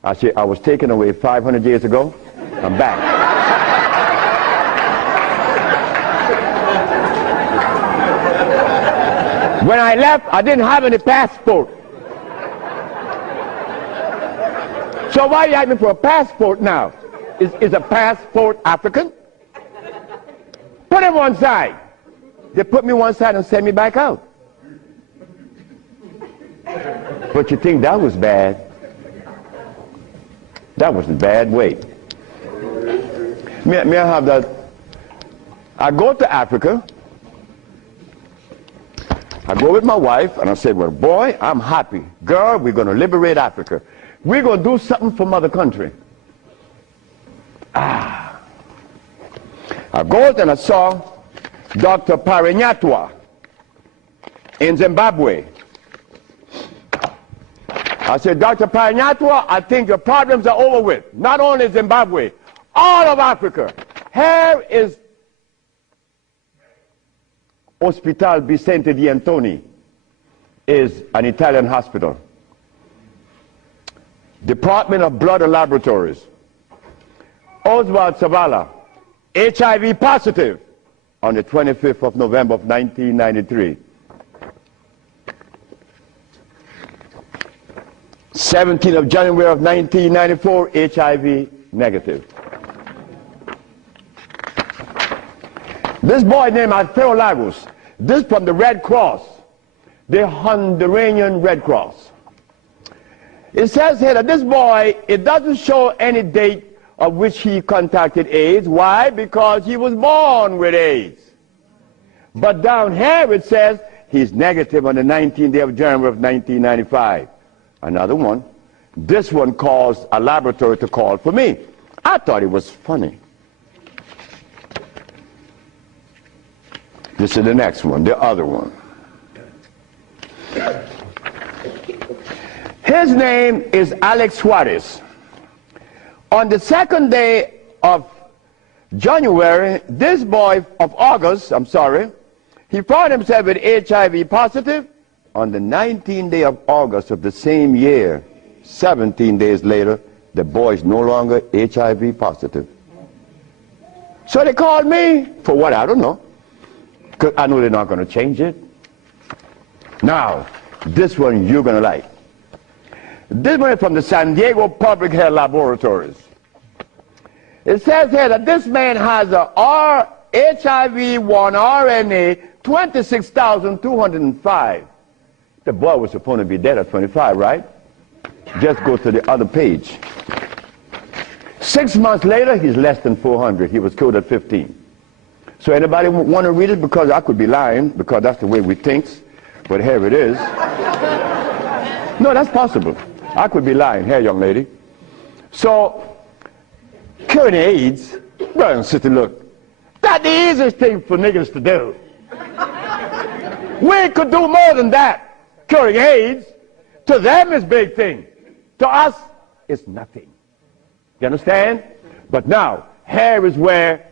I said, I was taken away 500 years ago. I'm back. When I left, I didn't have any passport. So why are you asking for a passport now? Is a passport African? Put him one side. They put me one side and sent me back out. But you think that was bad? That was a bad way. May I have that? I go to Africa. I go with my wife and I said, well, boy, I'm happy. Girl, we're going to liberate Africa. We're going to do something for mother country. I go and I saw Dr. Parinyatwa in Zimbabwe. I said, Dr. Parinyatwa, I think your problems are over with. Not only Zimbabwe, all of Africa. Here is Hospital Vicente di Antoni, is an Italian hospital. Department of Blood and Laboratories. Oswald Zavala, HIV positive on the 25th of November of 1993. 17th of January of 1994, HIV negative. This boy named Alfredo Lagos, this from the Red Cross, the Honduran Red Cross. It says here that this boy, it doesn't show any date of which he contracted AIDS. Why? Because he was born with AIDS. But down here it says he's negative on the 19th day of January of 1995. Another one. This one caused a laboratory to call for me. I thought it was funny. This is the next one, the other one. His name is Alex Suarez. On the second day of January, this boy of August, he found himself with HIV positive. On the 19th day of August of the same year, 17 days later, the boy is no longer HIV positive. So they called me for what? I don't know. because I know they're not going to change it. Now, this one you're going to like. This one is from the San Diego Public Health Laboratories. It says here that this man has a HIV-1 RNA 26,205. The boy was supposed to be dead at 25, right? Just go to the other page. 6 months later, he's less than 400. He was killed at 15. So anybody want to read it? Because I could be lying, because that's the way we think. But here it is. No, that's possible. I could be lying. Here, young lady. So, curing AIDS, brother and sister, look, that's the easiest thing for niggas to do. We could do more than that. Curing AIDS, to them is big thing. To us, it's nothing. You understand? But now, here is where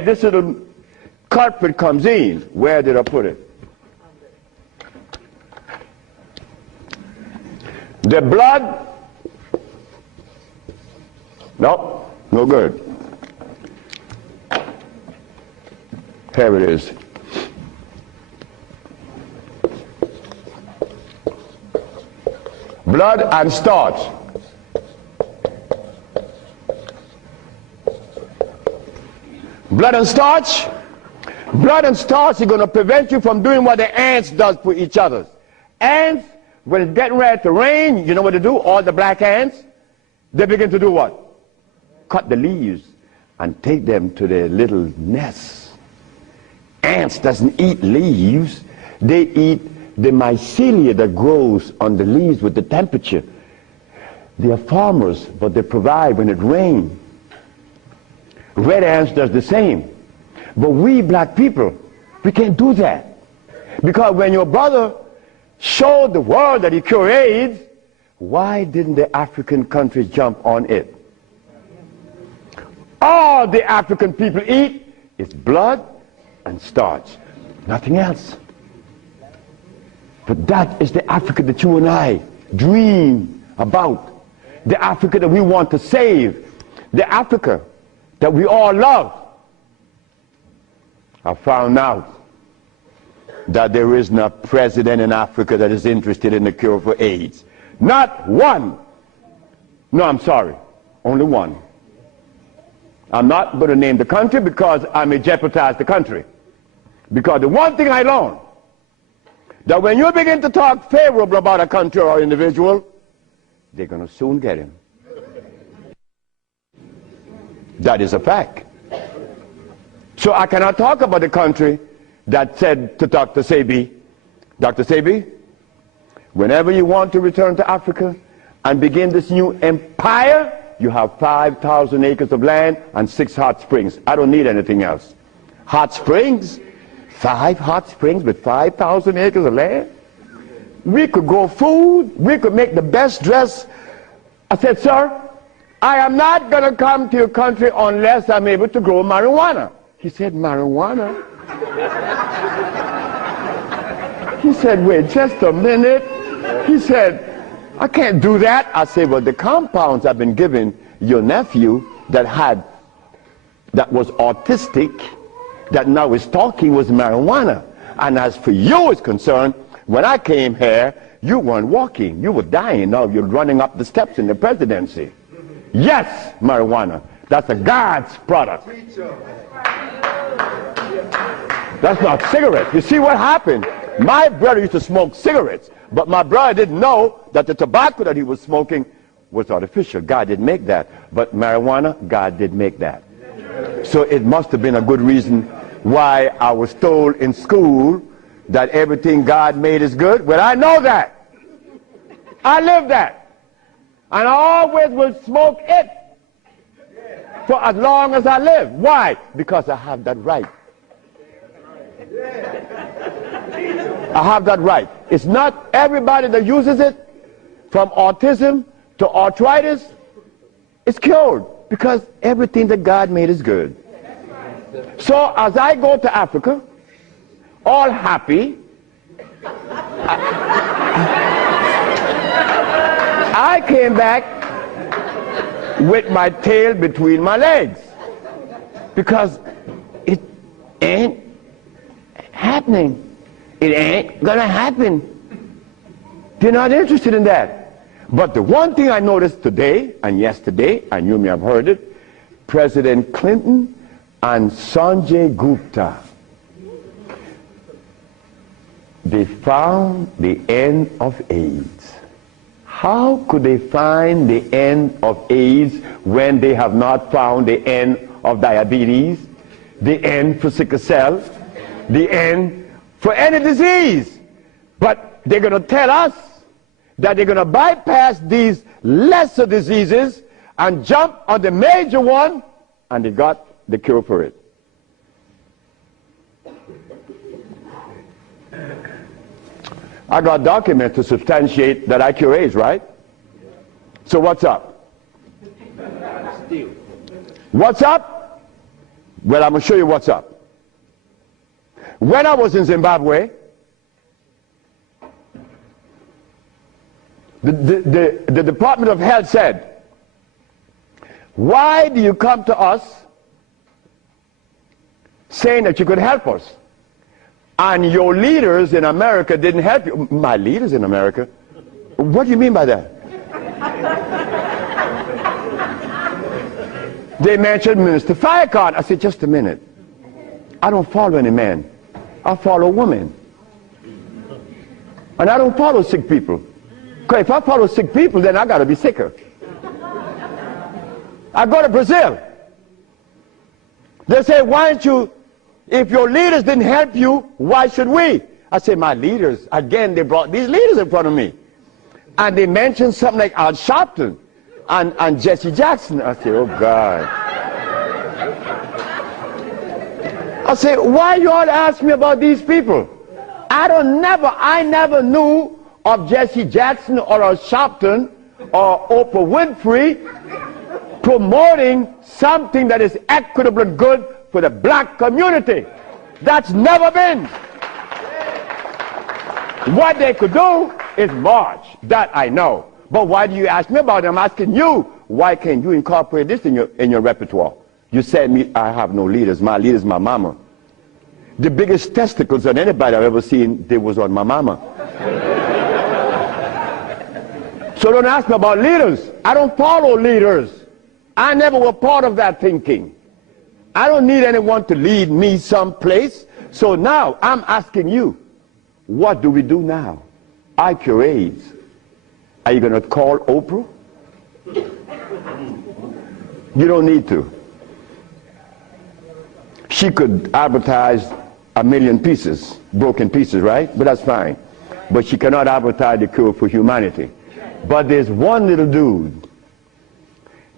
this little culprit comes in. Where did I put it? The blood, no, no good. Here it is. Blood and starch. Blood and starch. Blood and starch is going to prevent you from doing what the ants does for each other. Ants, when it's getting ready to rain, you know what they do? All the black ants, they begin to do what? Cut the leaves and take them to their little nests. Ants doesn't eat leaves. They eat the mycelia that grows on the leaves with the temperature. They are farmers, but they provide when it rains. Red ants does the same. But we black people, we can't do that. Because when your brother showed the world that he cured AIDS, why didn't the African countries jump on it? All the African people eat is blood and starch, nothing else. But that is the Africa that you and I dream about. The Africa that we want to save. The Africa that we all love. I found out that there isn't a president in Africa that is interested in the cure for AIDS. Not one. No, I'm sorry. Only one. I'm not going to name the country because I may jeopardize the country. Because the one thing I learned, that when you begin to talk favorable about a country or individual, they're going to soon get him. That is a fact. So I cannot talk about the country that said to Dr. Sebi, Dr. Sebi, whenever you want to return to Africa and begin this new empire, you have 5,000 acres of land and 6 hot springs. I don't need anything else. Hot springs? 5 hot springs with 5,000 acres of land? We could grow food. We could make the best dress. I said, sir, I am not going to come to your country unless I'm able to grow marijuana. He said, marijuana? He said, wait just a minute. He said, I can't do that. I said, well, the compounds I've been giving your nephew that was autistic, that now is talking, was marijuana. And as for you is concerned, when I came here, you weren't walking. You were dying. Now you're running up the steps in the presidency. Yes, marijuana. That's a God's product. That's not cigarettes. You see what happened? My brother used to smoke cigarettes, but my brother didn't know that the tobacco that he was smoking was artificial. God didn't make that. But marijuana, God did make that. So it must have been a good reason why I was told in school that everything God made is good. Well, I know that. I live that. And I always will smoke it for as long as I live. Why? Because I have that right. I have that right. It's not everybody that uses it, from autism to arthritis, is cured, because everything that God made is good. So as I go to Africa, all happy, I came back with my tail between my legs, because ain't happening. It ain't gonna happen. They're not interested in that. But the one thing I noticed today and yesterday, and you may have heard it, President Clinton and Sanjay Gupta, they found the end of AIDS. How could they find the end of AIDS when they have not found the end of diabetes, the end for sickle cell, the end for any disease? But they're going to tell us that they're going to bypass these lesser diseases and jump on the major one, and they got the cure for it. I got documents to substantiate that I cure AIDS, right? So what's up? What's up? Well, I'm going to show you what's up. When I was in Zimbabwe, the Department of Health said, why do you come to us saying that you could help us? And your leaders in America didn't help you. My leaders in America? What do you mean by that? They mentioned Minister Farrakhan. I said, just a minute. I don't follow any man. I follow women. And I don't follow sick people. Because if I follow sick people, then I got to be sicker. I go to Brazil. They say, why don't you, if your leaders didn't help you, why should we? I say, my leaders, again, they brought these leaders in front of me. And they mentioned something like Al Sharpton and Jesse Jackson. I say, oh God. I say, why you all ask me about these people? I never knew of Jesse Jackson or Al Sharpton or Oprah Winfrey promoting something that is equitable and good for the black community. That's never been. What they could do is march. That I know. But why do you ask me about it? I'm asking you, why can't you incorporate this in your repertoire? You said me, I have no leaders. My leader is my mama. The biggest testicles on anybody I've ever seen, they was on my mama. So don't ask me about leaders. I don't follow leaders. I never was part of that thinking. I don't need anyone to lead me someplace. So now I'm asking you, what do we do now? I cure AIDS. Are you going to call Oprah? You don't need to. She could advertise 1 million pieces, broken pieces, right? But that's fine. But she cannot advertise the cure for humanity. But there's one little dude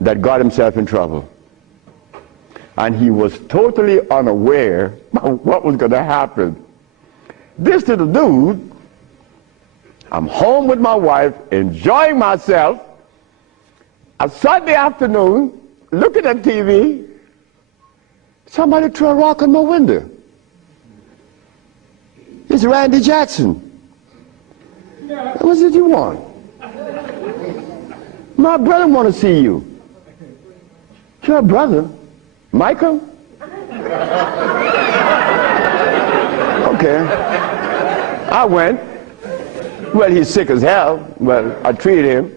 that got himself in trouble. And he was totally unaware of what was going to happen. This little dude, I'm home with my wife, enjoying myself, a Sunday afternoon, looking at TV, somebody threw a rock on my window. It's Randy Jackson. What did you want? My brother want to see you. Your brother? Michael? Okay. I went. Well, he's sick as hell. Well, I treated him,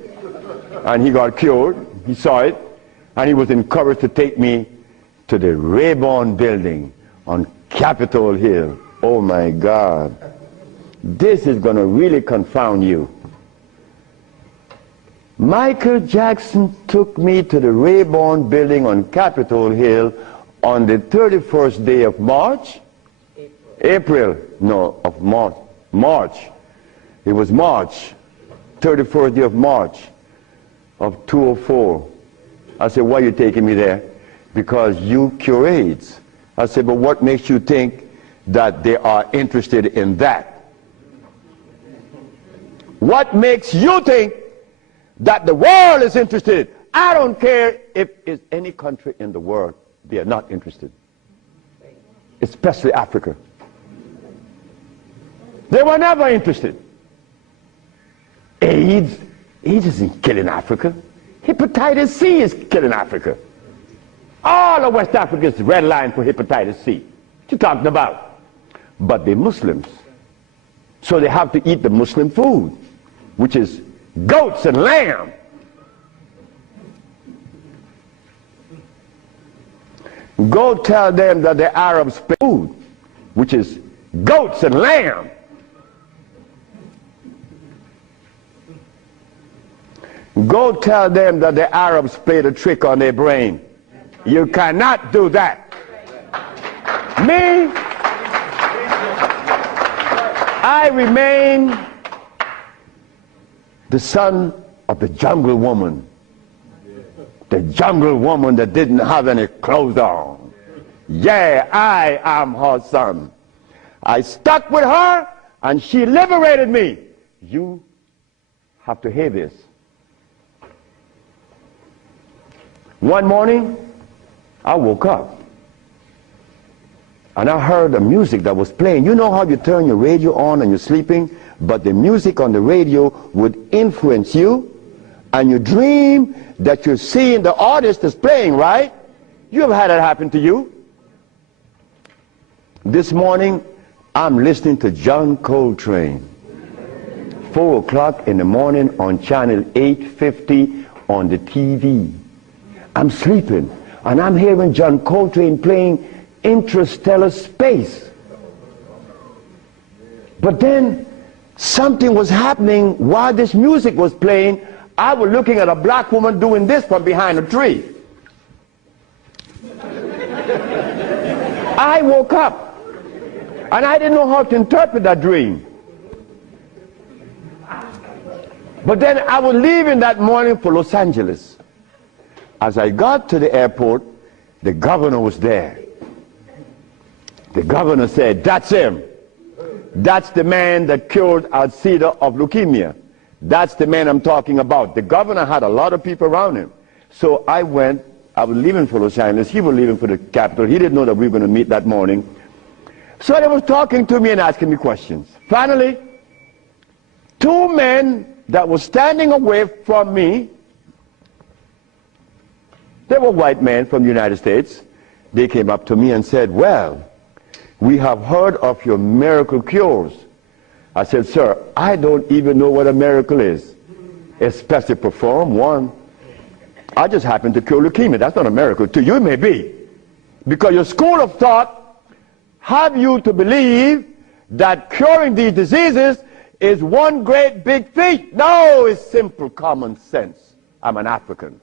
and he got cured. He saw it, and he was encouraged to take me to the Rayburn building on Capitol Hill. Oh, my God. This is going to really confound you. Michael Jackson took me to the Rayburn building on Capitol Hill on the 31st day of March? April. No, of March. March. It was March. 31st day of March of 2004. I said, why are you taking me there? Because you cure AIDS. I said, but what makes you think that they are interested in that? What makes you think that the world is interested? I don't care if it's any country in the world, they are not interested. Especially Africa. They were never interested. AIDS isn't killing Africa. Hepatitis C is killing Africa. All of West Africa is red line for hepatitis C. you talking about? But they're Muslims. So they have to eat the Muslim food, which is goats and lamb. Go tell them that the Arabs play food, which is goats and lamb. Go tell them that the Arabs played a trick on their brain. You cannot do that. Me, I remain the son of the jungle woman. The jungle woman that didn't have any clothes on. Yeah, I am her son. I stuck with her and she liberated me. You have to hear this. One morning, I woke up and I heard the music that was playing. You know how you turn your radio on and you're sleeping, but the music on the radio would influence you, and you dream that you're seeing the artist that's playing, right? You ever had that happen to you? This morning, I'm listening to John Coltrane. 4 o'clock in the morning on channel 850 on the TV. I'm sleeping, and I'm hearing John Coltrane playing Interstellar Space. But then something was happening while this music was playing. I was looking at a black woman doing this from behind a tree. I woke up, and I didn't know how to interpret that dream. But then I was leaving that morning for Los Angeles. As I got to the airport, the governor was there. The governor said, "That's him. That's the man that cured Alcida of leukemia. That's the man I'm talking about." The governor had a lot of people around him. So I went. I was leaving for Los Angeles. He was leaving for the capital. He didn't know that we were going to meet that morning. So they was talking to me and asking me questions. Finally, 2 men that were standing away from me, they were white men from the United States. They came up to me and said, "Well, we have heard of your miracle cures." I said, "Sir, I don't even know what a miracle is, especially perform one. I just happen to cure leukemia. That's not a miracle. To you it may be, because your school of thought have you to believe that curing these diseases is one great big feat. No, it's simple common sense. I'm an African.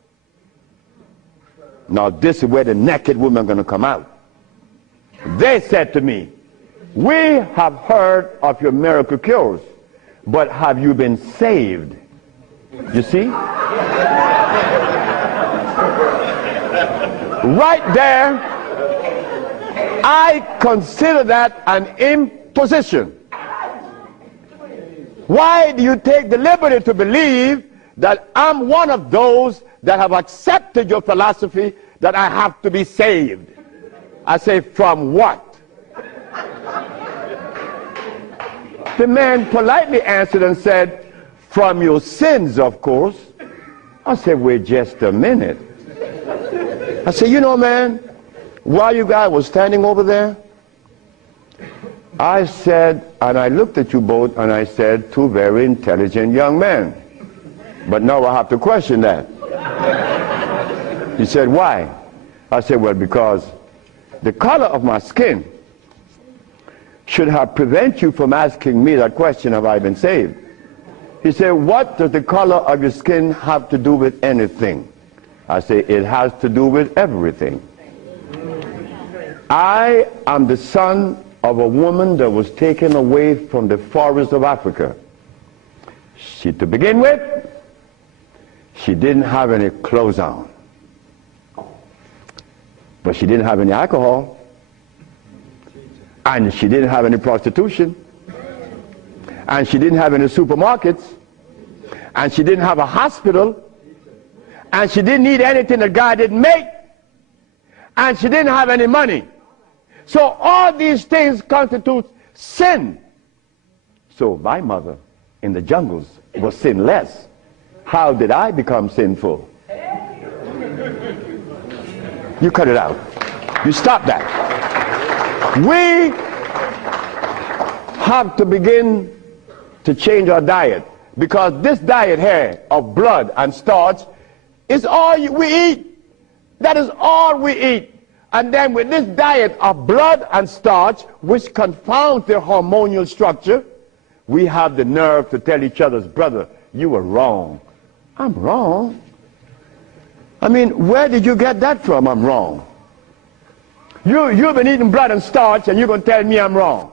Now this is where the naked women are going to come out. They said to me, "We have heard of your miracle cures, but have you been saved?" You see? Right there, I consider that an imposition. Why do you take the liberty to believe that I'm one of those that have accepted your philosophy that I have to be saved? I say, from what? The man politely answered and said, "From your sins, of course." I said, "Wait just a minute." I said, "You know, man, while you guys were standing over there, I said," and I looked at you both, and I said, "Two very intelligent young men. But now I have to question that." He said, "Why?" I said, "Well, because the color of my skin should have prevented you from asking me that question, have I been saved?" He said, "What does the color of your skin have to do with anything?" I say, "It has to do with everything. I am the son of a woman that was taken away from the forest of Africa. To begin with, she didn't have any clothes on. But she didn't have any alcohol. And she didn't have any prostitution. And she didn't have any supermarkets. And she didn't have a hospital. And she didn't need anything that God didn't make. And she didn't have any money. So all these things constitute sin. So my mother in the jungles was sinless. How did I become sinful?" You cut it out. You stop that. We have to begin to change our diet, because this diet here of blood and starch is all we eat. That is all we eat. And then with this diet of blood and starch, which confounds their hormonal structure, we have the nerve to tell each other's brother, you were wrong. I'm wrong. I mean, where did you get that from? I'm wrong. You've been eating blood and starch, and you're going to tell me I'm wrong.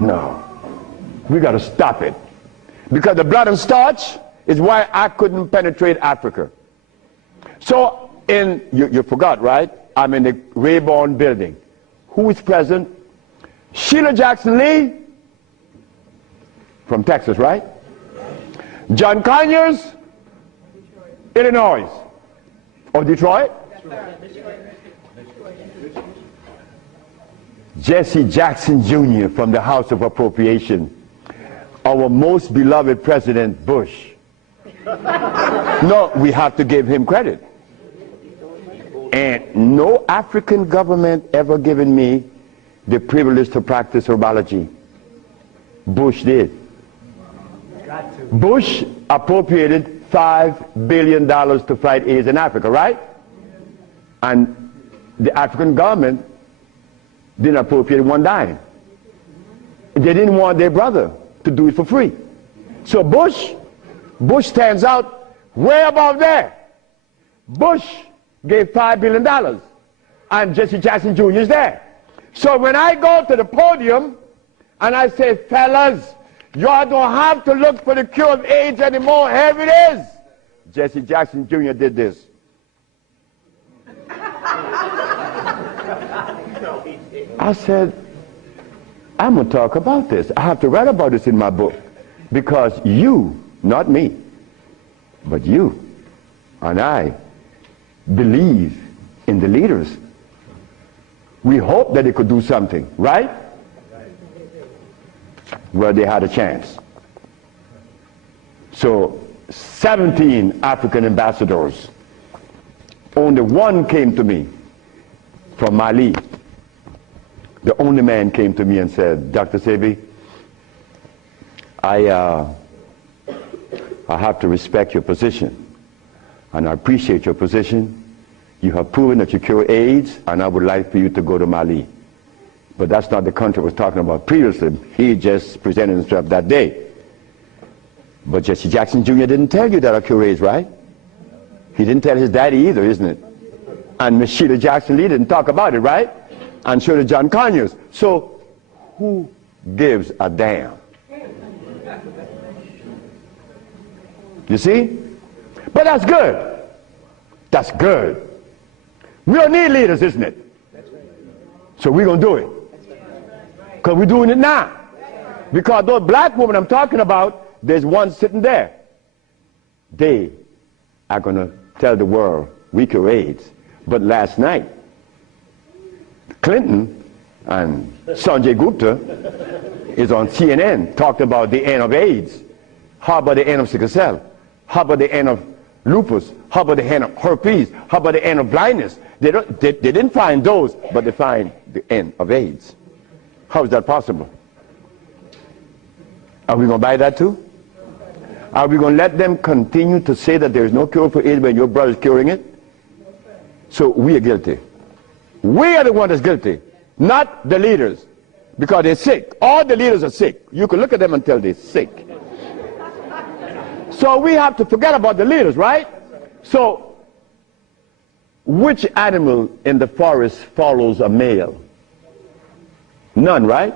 No. We got to stop it. Because the blood and starch is why I couldn't penetrate Africa. So, you forgot, right? I'm in the Rayborn building. Who is present? Sheila Jackson Lee from Texas, right? John Conyers, Illinois. Or Detroit? Jesse Jackson Jr. from the House of Appropriation. Our most beloved President Bush. No, we have to give him credit. And no African government ever given me the privilege to practice herbology. Bush did. Bush appropriated $5 billion to fight AIDS in Africa, right? And the African government didn't appropriate one dime. They didn't want their brother to do it for free. So Bush stands out way above there. Bush gave $5 billion, and Jesse Jackson Jr. is there. So when I go to the podium and I say, fellas, y'all don't have to look for the cure of AIDS anymore. Here it is. Jesse Jackson Jr. did this. I said, I'm going to talk about this. I have to write about this in my book. Because you, not me, but you and I believe in the leaders. We hope that they could do something, right? Well, they had a chance. So 17 African ambassadors. Only one came to me from Mali. The only man came to me and said, Dr. Sebi, I have to respect your position, and I appreciate your position. You have proven that you cure AIDS, and I would like for you to go to Mali. But that's not the country I was talking about previously. He just presented himself that day. But Jesse Jackson Jr. didn't tell you that I cure AIDS, right? He didn't tell his daddy either, isn't it? And Miss Sheila Jackson Lee didn't talk about it, right? And so did John Conyers. So who gives a damn? You see? But that's good. That's good. We don't need leaders, isn't it? So we're going to do it. Because we're doing it now. Because those black women I'm talking about, there's one sitting there. They are going to tell the world we cure AIDS. But last night, Clinton and Sanjay Gupta is on CNN talking about the end of AIDS. How about the end of sickle cell? How about the end of lupus? How about the end of herpes? How about the end of blindness? They didn't find those, but they find the end of AIDS. How is that possible? Are we going to buy that too? Are we going to let them continue to say that there is no cure for AIDS when your brother is curing it? So we are guilty. We are the one that's guilty, not the leaders, because they're sick. All the leaders are sick. You can look at them and tell they're sick. So we have to forget about the leaders, right? So which animal in the forest follows a male? None, right?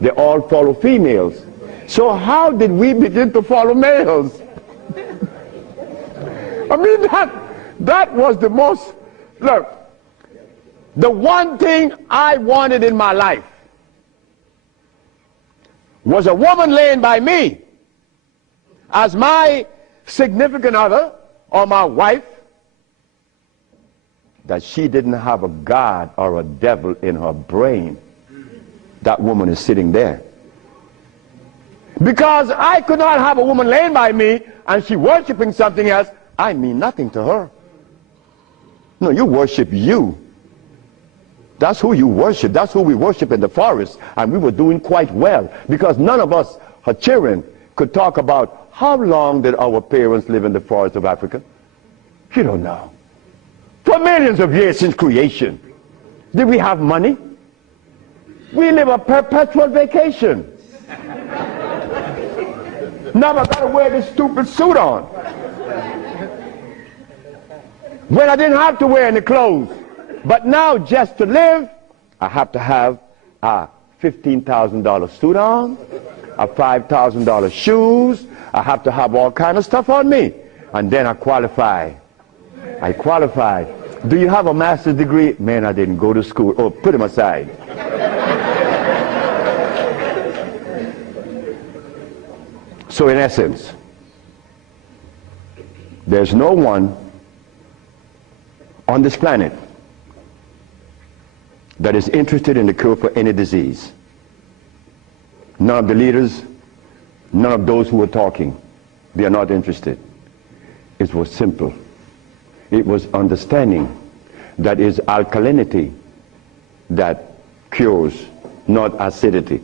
They all follow females. So how did we begin to follow males? I mean, that was the most, look, the one thing I wanted in my life was a woman laying by me as my significant other or my wife, that she didn't have a God or a devil in her brain. That woman is sitting there. Because I could not have a woman laying by me and she worshiping something else. I mean nothing to her. No, you worship you. That's who you worship. That's who we worship in the forest. And we were doing quite well because none of us, her children, could talk about how long did our parents live in the forest of Africa. You don't know. For millions of years since creation. Did we have money? We live a perpetual vacation. Now I gotta wear this stupid suit on. When I didn't have to wear any clothes. But now just to live, I have to have a $15,000 suit on, a $5,000 shoes. I have to have all kind of stuff on me. And then I qualify. I qualify. Do you have a master's degree? Man, I didn't go to school. Oh, put him aside. So in essence, there's no one on this planet that is interested in the cure for any disease. None of the leaders, none of those who are talking, they are not interested. It was simple. It was understanding that is alkalinity that cures, not acidity.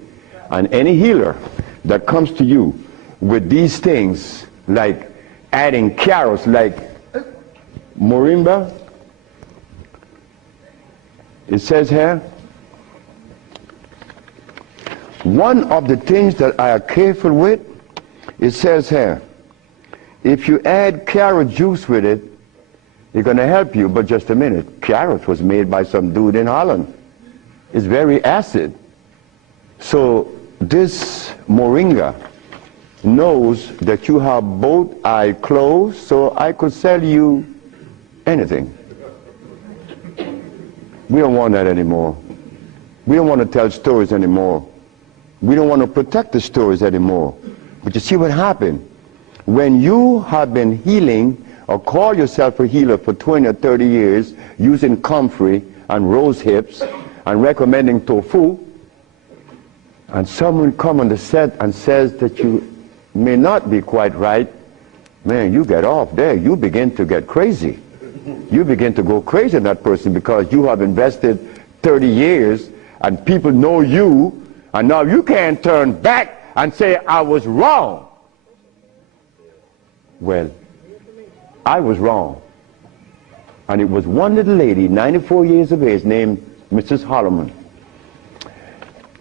And any healer that comes to you with these things, like adding carrots, like moringa, it says here, one of the things that I are careful with, it says here, if you add carrot juice with it, it's going to help you. But just a minute, carrot was made by some dude in Holland. It's very acid. So this moringa knows that you have both eyes closed, so I could sell you anything. We don't want that anymore. We don't want to tell stories anymore. We don't want to protect the stories anymore. But you see what happened? When you have been healing or call yourself a healer for 20 or 30 years using comfrey and rose hips and recommending tofu, and someone come on the set and says that you may not be quite right, man, you get off there. You begin to get crazy. You begin to go crazy on that person because you have invested 30 years and people know you, and now you can't turn back and say, I was wrong. Well, I was wrong. And it was one little lady, 94 years of age, named Mrs. Holloman.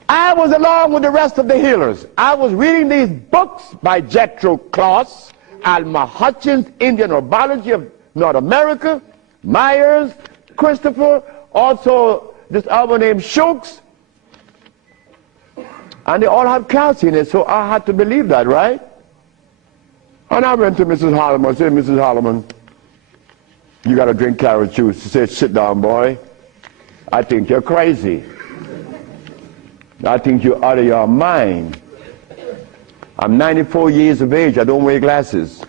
I was along with the rest of the healers. I was reading these books by Jethro Kloss, Alma Hutchins, Indian Herbology of North America, Myers, Christopher, also this other named Shooks. And they all have calcium in it, so I had to believe that, right? And I went to Mrs. Holloman. I said, Mrs. Holloman, you got to drink carrot juice. She said, sit down, boy. I think you're crazy. I think you're out of your mind. I'm 94 years of age. I don't wear glasses.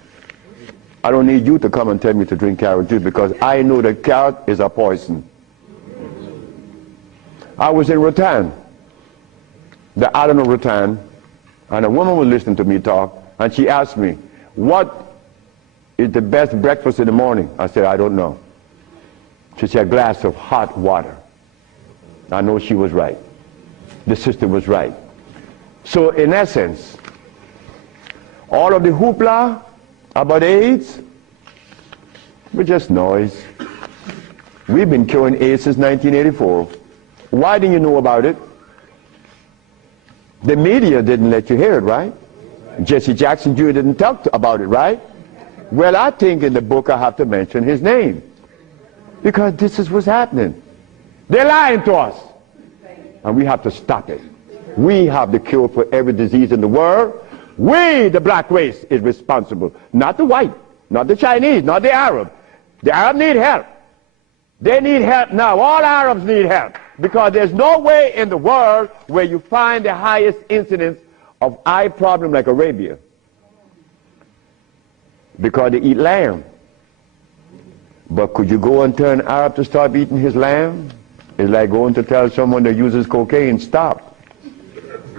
I don't need you to come and tell me to drink carrot juice because I know that carrot is a poison. I was in Rattan, the island of Rattan, and a woman was listening to me talk, and she asked me, what is the best breakfast in the morning? I said, I don't know. She said, a glass of hot water. I know she was right. The sister was right. So in essence, all of the hoopla about AIDS was just noise. We've been curing AIDS since 1984. Why didn't you know about it? The media didn't let you hear it, right? Jesse Jackson Jr. didn't talk about it, right? Well, I think in the book I have to mention his name because this is what's happening. They're lying to us. And we have to stop it. We have the cure for every disease in the world. We, the black race, is responsible. Not the white, not the Chinese, not the Arab. The Arab need help. They need help now. All Arabs need help. Because there's no way in the world where you find the highest incidence of eye problem like Arabia. Because they eat lamb. But could you go and tell an Arab to stop eating his lamb? It's like going to tell someone that uses cocaine, stop.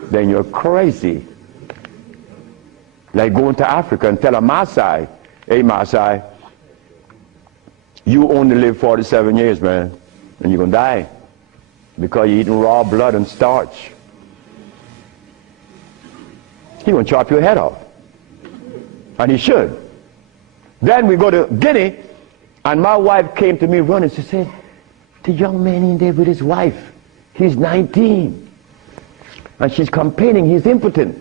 Then you're crazy. Like going to Africa and tell a Maasai, hey Maasai, You only live 47 years, man, and you're going to die because you're eating raw blood and starch. He's going to chop your head off. And he should. Then we go to Guinea, and my wife came to me running. She said, the young man in there with his wife, he's 19. And she's complaining he's impotent.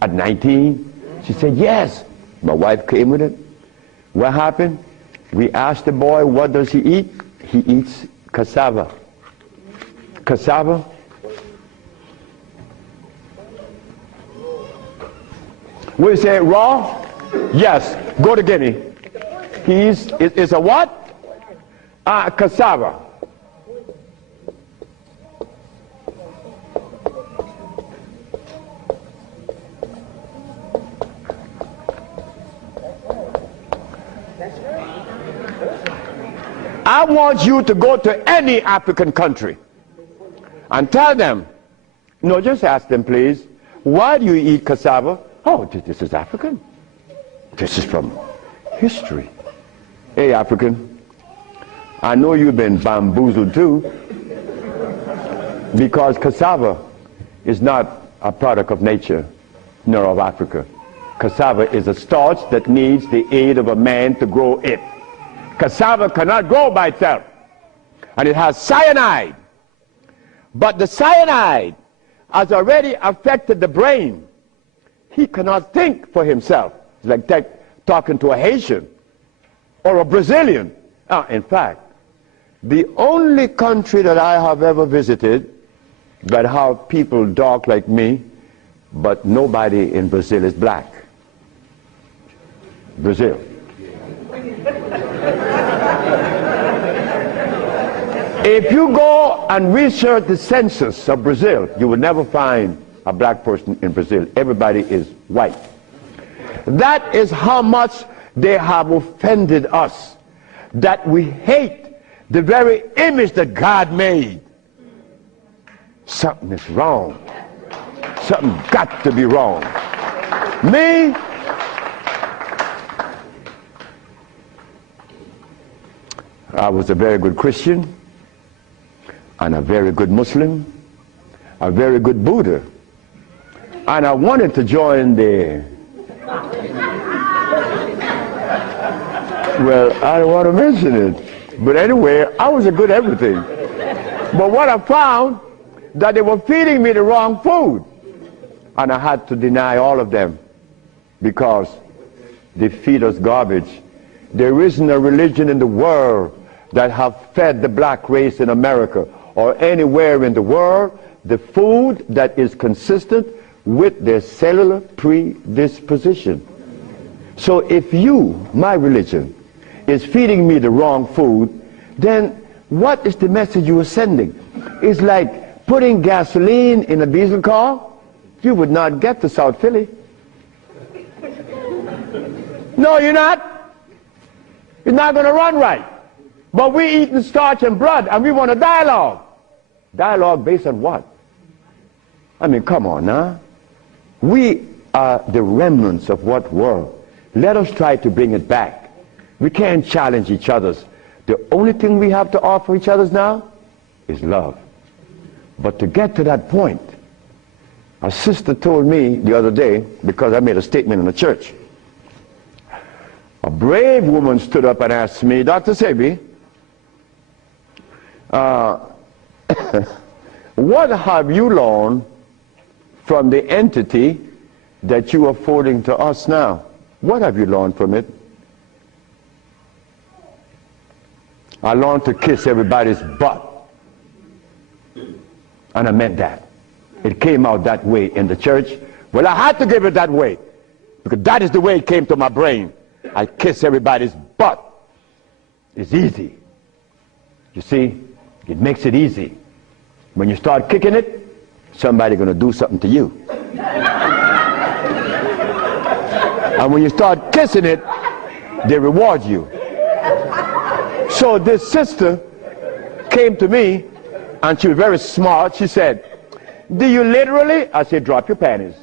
At 19, she said, yes. My wife came with it. What happened? We asked the boy, what does he eat? He eats cassava. Cassava. We say raw? Yes. Go to Guinea. It's a what? Cassava. I want you to go to any African country and tell them, no, just ask them, please, why do you eat cassava? Oh, this is African. This is from history. Hey, African, I know you've been bamboozled too, because cassava is not a product of nature, nor of Africa. Cassava is a starch that needs the aid of a man to grow it. Cassava cannot grow by itself, and it has cyanide. But the cyanide has already affected the brain. He cannot think for himself. It's like talking to a Haitian or a Brazilian. In fact, the only country that I have ever visited that have people dark like me, but nobody in Brazil is black. Brazil. If you go and research the census of Brazil, you will never find a black person in Brazil. Everybody is white. That is how much they have offended us, that we hate the very image that God made. Something is wrong. Something got to be wrong. Me, I was a very good Christian, and a very good Muslim, a very good Buddha. And I wanted to join the, well, I don't want to mention it, but anyway, I was a good everything. But what I found, that they were feeding me the wrong food, and I had to deny all of them because they feed us garbage. There isn't a religion in the world that have fed the black race in America or anywhere in the world the food that is consistent with their cellular predisposition. So if you, my religion, is feeding me the wrong food, then what is the message you are sending? It's like putting gasoline in a diesel car. You would not get to South Philly. No, you're not. It's not going to run right. But we're eating starch and blood, and we want a dialogue. Dialogue based on what? I mean, come on now. We are the remnants of what world? Let us try to bring it back. We can't challenge each other's. The only thing we have to offer each other's now is love. But to get to that point, a sister told me the other day, because I made a statement in the church, a brave woman stood up and asked me, Dr. Sebi, what have you learned from the entity that you are forwarding to us now? What have you learned from it? I learned to kiss everybody's butt. And I meant that. It came out that way in the church. Well, I had to give it that way, because that is the way it came to my brain. I kiss everybody's butt. It's easy. You see, it makes it easy. When you start kicking it, somebody's going to do something to you. And when you start kissing it, they reward you. So this sister came to me, and she was very smart. She said, do you literally? I said, drop your panties.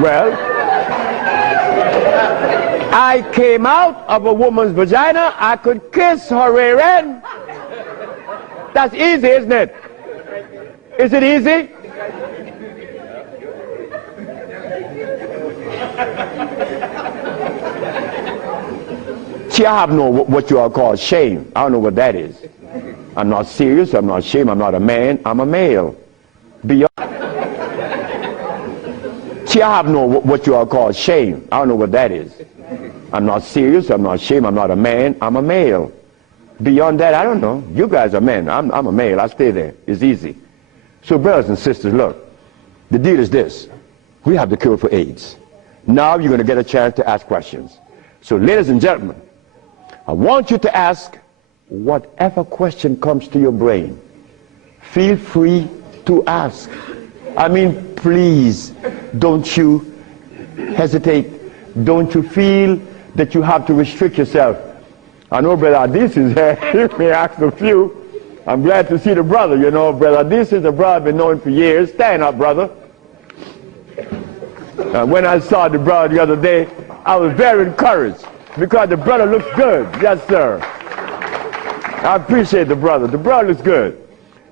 Well, I came out of a woman's vagina, I could kiss her rear end. That's easy, isn't it? Is it easy? See, I have no what you all call shame. I don't know what that is. I'm not serious, I'm not ashamed, I'm not a man, I'm a male. Beyond. See, I have no what you all call shame. I don't know what that is. I'm not serious, I'm not ashamed, I'm not a man, I'm a male. Beyond that, I don't know. You guys are men, I'm a male, I stay there. It's easy. So brothers and sisters, look, the deal is this. We have the cure for AIDS. Now you're going to get a chance to ask questions. So ladies and gentlemen, I want you to ask whatever question comes to your brain. Feel free to ask. I mean, please, don't you hesitate. Don't you feel that you have to restrict yourself. I know Brother Adis is here. He may ask a few. I'm glad to see the brother. You know, Brother Adis is a brother I've been knowing for years. Stand up, brother. When I saw the brother the other day, I was very encouraged because the brother looks good. Yes, sir. I appreciate the brother. The brother looks good.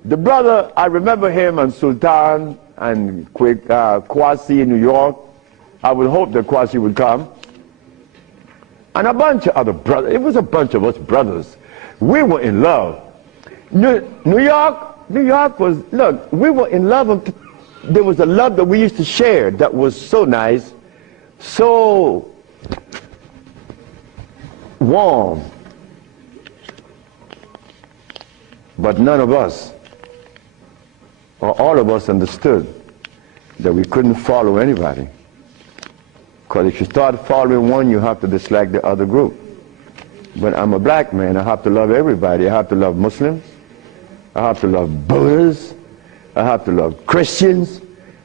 The brother, I remember him on Sultan and Kwasi in New York. I would hope that Kwasi would come. And a bunch of other brothers. It was a bunch of us brothers. We were in love. New York was, look, we were in love. There was a love that we used to share that was so nice, so warm. But none of us, or all of us, understood that we couldn't follow anybody. Because if you start following one, you have to dislike the other group. But I'm a black man, I have to love everybody. I have to love Muslims, I have to love Buddhists, I have to love Christians.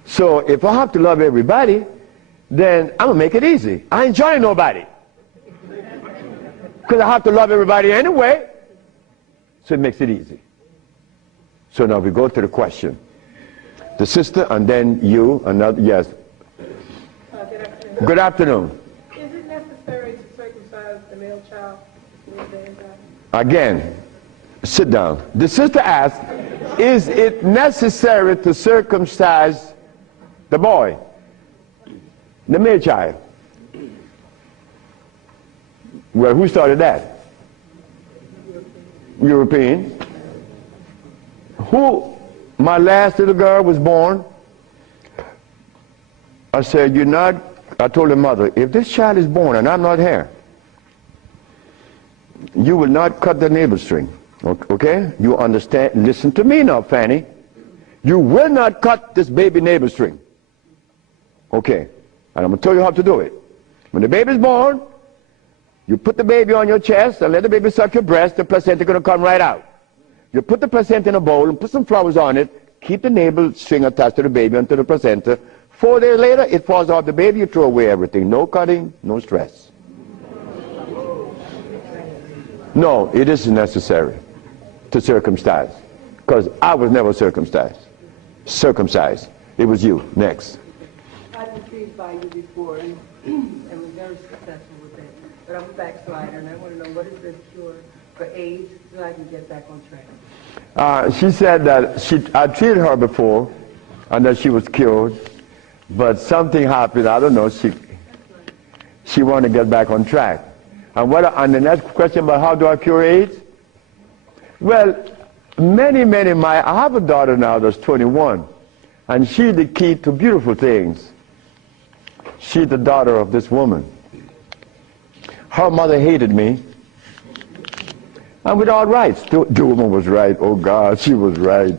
So if I have to love everybody, then I'm going to make it easy. I ain't joining nobody. Because I have to love everybody anyway. So it makes it easy. So now we go to the question. The sister and then you, another, yes. Good afternoon. Is it necessary to circumcise the male child? Again, sit down. The sister asked, is it necessary to circumcise the boy, the male child? Well, who started that? European. Who? My last little girl was born. I said, you're not, I told her mother, if this child is born and I'm not here, you will not cut the navel string. Okay? You understand? Listen to me now, Fanny. You will not cut this baby navel string. Okay. And I'm going to tell you how to do it. When the baby's born, you put the baby on your chest and let the baby suck your breast. The placenta is going to come right out. You put the placenta in a bowl and put some flowers on it. Keep the navel string attached to the baby until the placenta. 4 days later, it falls off the baby. You throw away everything. No cutting, no stress. No, it isn't necessary to circumcise, because I was never circumcised. It was you. Next. I've been treated by you before and was very successful with it. But I'm a backslider and I want to know, what is the cure for AIDS so I can get back on track? She said that I treated her before and that she was cured, but something happened. I don't know. She wanted to get back on track. And the next question about how do I cure AIDS? Well, I have a daughter now that's 21, and she's the key to beautiful things. She's the daughter of this woman. Her mother hated me, and with all rights. The woman was right. Oh God, she was right.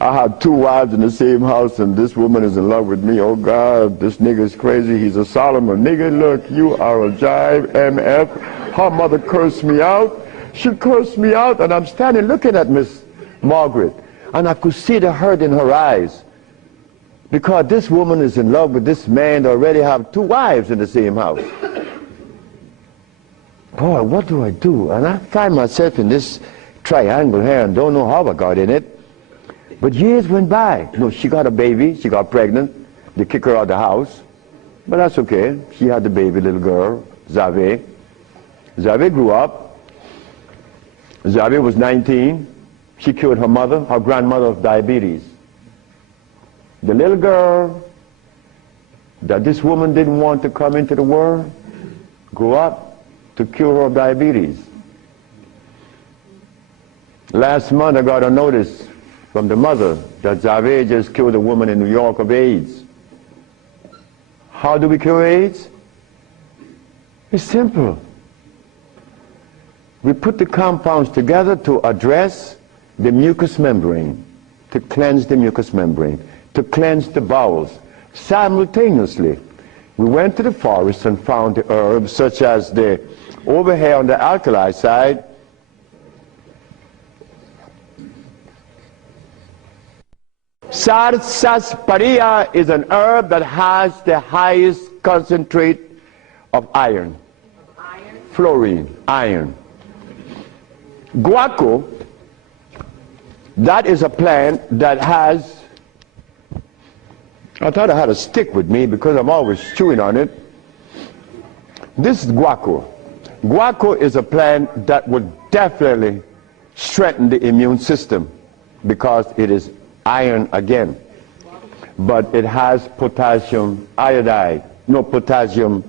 I had 2 wives in the same house, and this woman is in love with me. Oh God, this nigga is crazy. He's a Solomon. Nigga, look, you are a jive, MF. Her mother cursed me out. She cursed me out, and I'm standing looking at Miss Margaret, and I could see the hurt in her eyes, because this woman is in love with this man that already have 2 wives in the same house. Boy, what do I do? And I find myself in this triangle here and don't know how I got in it. But years went by. No, she got a baby, she got pregnant, they kick her out of the house. But that's okay. She had the baby little girl, Zave. Zave grew up. Zave was 19. She cured her mother, her grandmother, of diabetes. The little girl that this woman didn't want to come into the world grew up to cure her of diabetes. Last month I got a notice from the mother that Zave just cured a woman in New York of AIDS. How do we cure AIDS? It's simple. We put the compounds together to address the mucous membrane, to cleanse the mucous membrane, to cleanse the bowels. Simultaneously, we went to the forest and found the herbs such as the, over here on the alkali side, sarsaparilla is an herb that has the highest concentrate of iron. Fluorine, iron. Guaco, that is a plant that has, I thought I had a stick with me because I'm always chewing on it. This is guaco. Guaco is a plant that would definitely strengthen the immune system because it is iron again. But it has potassium iodide, no, potassium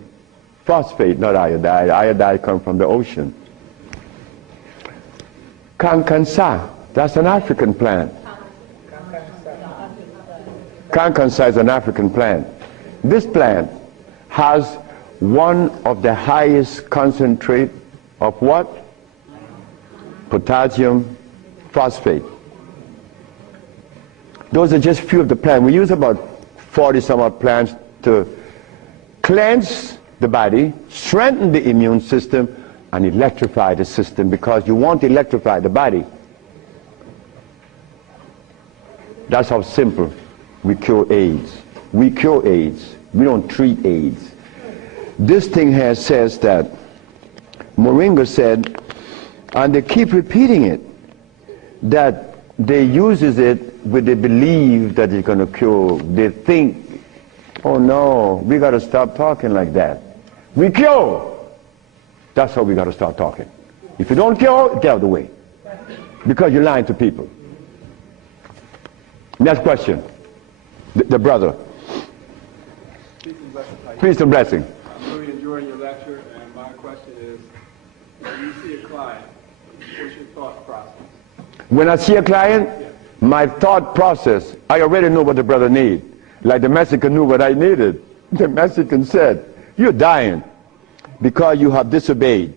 phosphate, not iodide. Iodide comes from the ocean. Kankansa, that's an African plant. Kankansa is an African plant. This plant has one of the highest concentrate of what? Potassium phosphate. Those are just few of the plants. We use about 40 some odd plants to cleanse the body, strengthen the immune system, and electrify the system, because you want to electrify the body. That's how simple we cure AIDS. We cure AIDS. We don't treat AIDS. This thing here says that Moringa said, and they keep repeating it, that they uses it with the belief that it's going to cure. They think, oh no, we got to stop talking like that. We cure. That's how we got to start talking. If you don't cure, get out of the way. Because you're lying to people. Next question. The brother. Peace and blessing. I'm really enjoying your lecture, and my question is, when you see a client, what's your thought process? When I see a client, my thought process, I already know what the brother needs. Like the Mexican knew what I needed. The Mexican said, you're dying because you have disobeyed.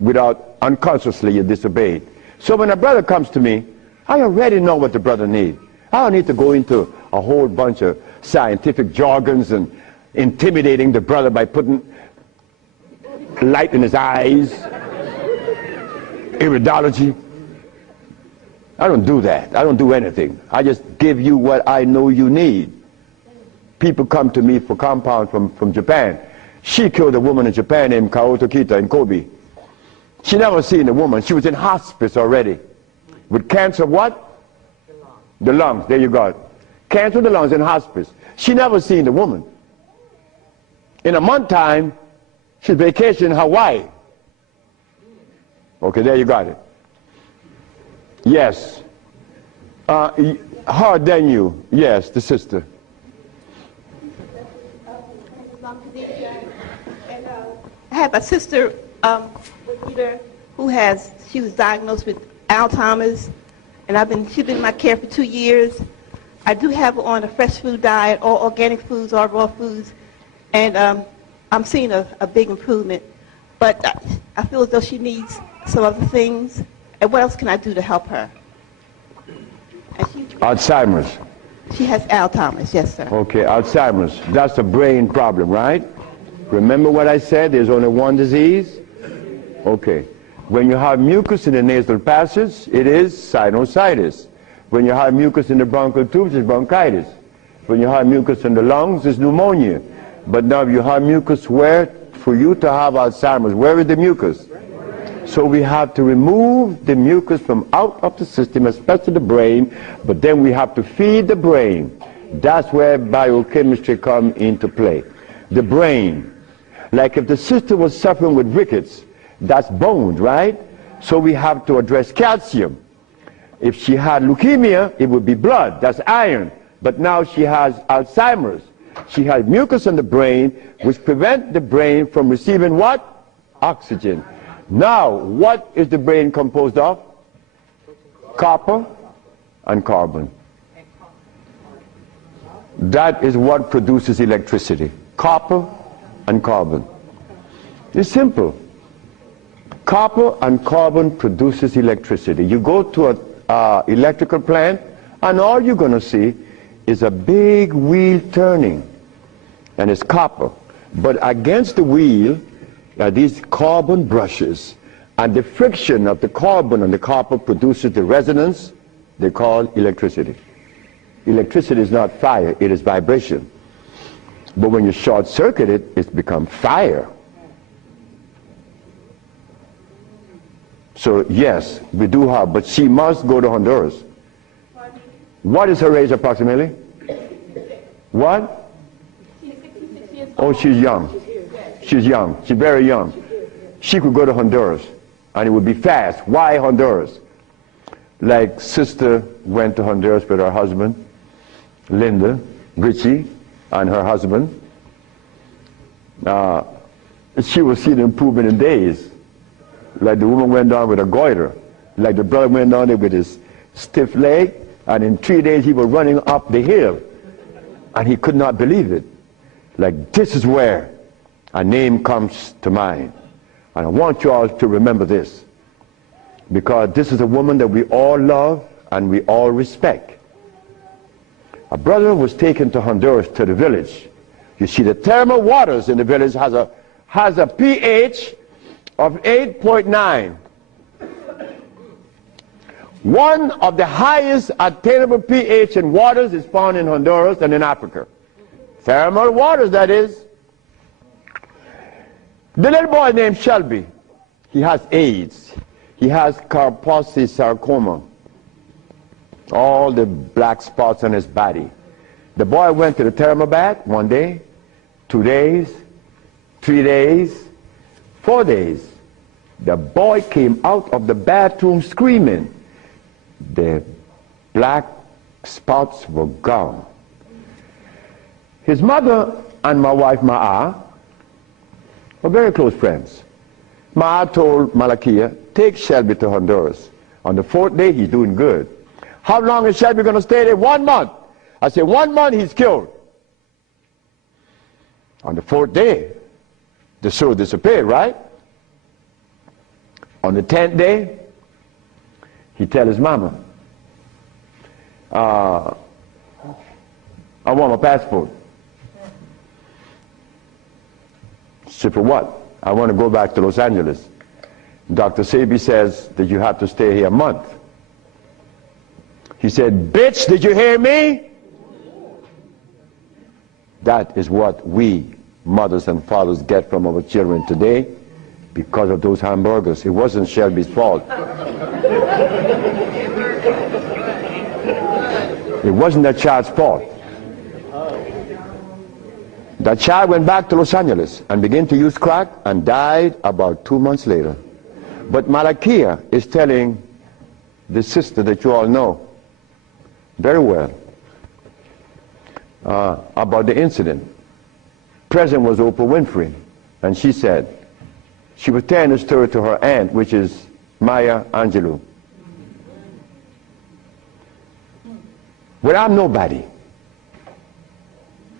Without, unconsciously you disobeyed. So when a brother comes to me, I already know what the brother needs. I don't need to go into a whole bunch of scientific jargons and intimidating the brother by putting light in his eyes, iridology. I don't do that. I don't do anything. I just give you what I know you need. People come to me for compound from Japan. She killed a woman in Japan named Kaoto Kita in Kobe. She never seen a woman. She was in hospice already. With cancer what? The lungs. There you go. Cancer of the lungs in hospice. She never seen a woman. In a month time, she's vacationing in Hawaii. Okay, there you got it. Yes. Harder than you. Yes, the sister. I have a sister who she was diagnosed with Alzheimer's, and she's been in my care for 2 years. I do have her on a fresh food diet, all organic foods, all raw foods, and I'm seeing a big improvement. But I feel as though she needs some other things. And what else can I do to help her? Alzheimer's. She has Alzheimer's, yes, sir. Okay, Alzheimer's. That's a brain problem, right? Remember what I said? There's only one disease? Okay. When you have mucus in the nasal passage, it is sinusitis. When you have mucus in the bronchial tubes, it's bronchitis. When you have mucus in the lungs, it's pneumonia. But now you have mucus where? For you to have Alzheimer's, where is the mucus? So we have to remove the mucus from out of the system, especially the brain, but then we have to feed the brain. That's where biochemistry comes into play. the brain. Like if the sister was suffering with rickets, that's bones, right? So we have to address calcium. If she had leukemia, it would be blood, that's iron. But now she has Alzheimer's. She has mucus in the brain, which prevents the brain from receiving what? Oxygen. Now, what is the brain composed of? Copper and carbon. That is what produces electricity. Copper and carbon. It's simple. Copper and carbon produces electricity. You go to an electrical plant, and all you're going to see is a big wheel turning, and it's copper. But against the wheel are these carbon brushes, and the friction of the carbon and the copper produces the resonance they call electricity. Electricity is not fire, it is vibration. But when you short circuit it, it's become fire. So yes, we do have, but she must go to Honduras. What is her age approximately? What? Oh, she's young. She's young. She's very young. She could go to Honduras, and it would be fast. Why Honduras? Like sister went to Honduras with her husband, Linda, Richie, and her husband. She will see the improvement in days. Like the woman went down with a goiter. Like the brother went down there with his stiff leg, and in 3 days he was running up the hill. And he could not believe it. Like, this is where a name comes to mind. And I want you all to remember this, because this is a woman that we all love and we all respect. A brother was taken to Honduras, to the village. You see, the thermal waters in the village has a pH of 8.9. One of the highest attainable pH in waters is found in Honduras and in Africa. Thermal waters, that is. The little boy named Shelby, he has AIDS. He has Kaposi sarcoma. All the black spots on his body. The boy went to the thermal bath 1 day, 2 days, 3 days, 4 days. The boy came out of the bathroom screaming. The black spots were gone. His mother and my wife Ma'a were very close friends. Ma'a told Malakia, take Shelby to Honduras. On the 4th day, he's doing good. How long is Shelby going to stay there? 1 month. I said, 1 month, he's cured. On the 4th day, the sore disappeared, right? On the 10th day, he tell his mama, I want my passport. She said, for what? I want to go back to Los Angeles. Dr. Sebi says that you have to stay here a month. He said, bitch, did you hear me? That is what we, mothers and fathers, get from our children today because of those hamburgers. It wasn't Shelby's fault. It wasn't that child's fault. That child went back to Los Angeles and began to use crack and died about 2 months later. But Malakia is telling the sister that you all know very well about the incident. Present was Oprah Winfrey, and she said, she was telling the story to her aunt, which is Maya Angelou. Well, I'm nobody.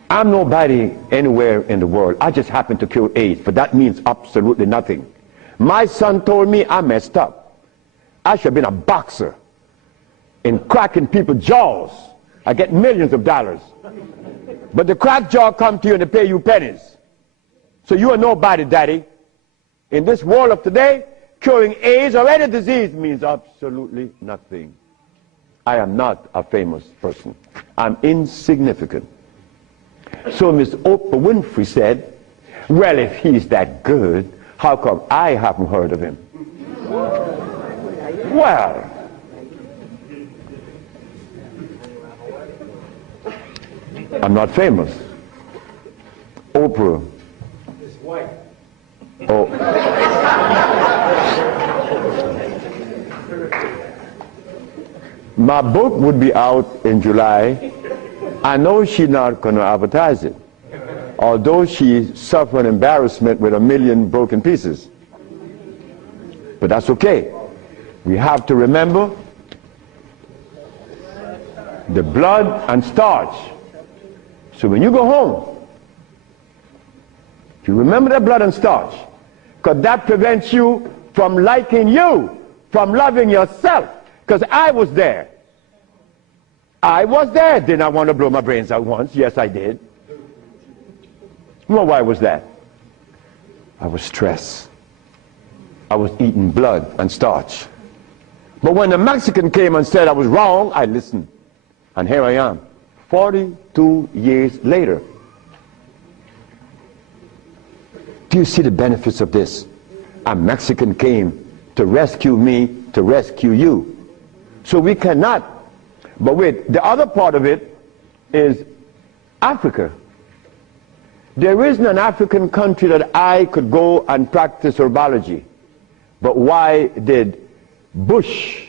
I'm nobody anywhere in the world. I just happen to cure AIDS, but that means absolutely nothing. My son told me I messed up. I should have been a boxer in cracking people's jaws. I get millions of dollars. But the crack jaw come to you and they pay you pennies. So you are nobody, daddy. In this world of today, curing AIDS or any disease means absolutely nothing. I am not a famous person. I'm insignificant. So Miss Oprah Winfrey said, well, if he's that good, how come I haven't heard of him? Well, I'm not famous. Oprah Oprah. It's white. Oh. My book would be out in July. I know she's not going to advertise it, although she suffered embarrassment with 1 million broken pieces. But that's okay. We have to remember the blood and starch. So when you go home, you remember the blood and starch, because that prevents you from liking you, from loving yourself. Because I was there. I was there. Did I want to blow my brains out once? Yes, I did. Well, why was that? I was stressed. I was eating blood and starch. But when the Mexican came and said I was wrong, I listened. And here I am, 42 years later. Do you see the benefits of this? A Mexican came to rescue me, to rescue you. So we cannot. But wait, the other part of it is Africa. There isn't an African country that I could go and practice herbology. But why did Bush,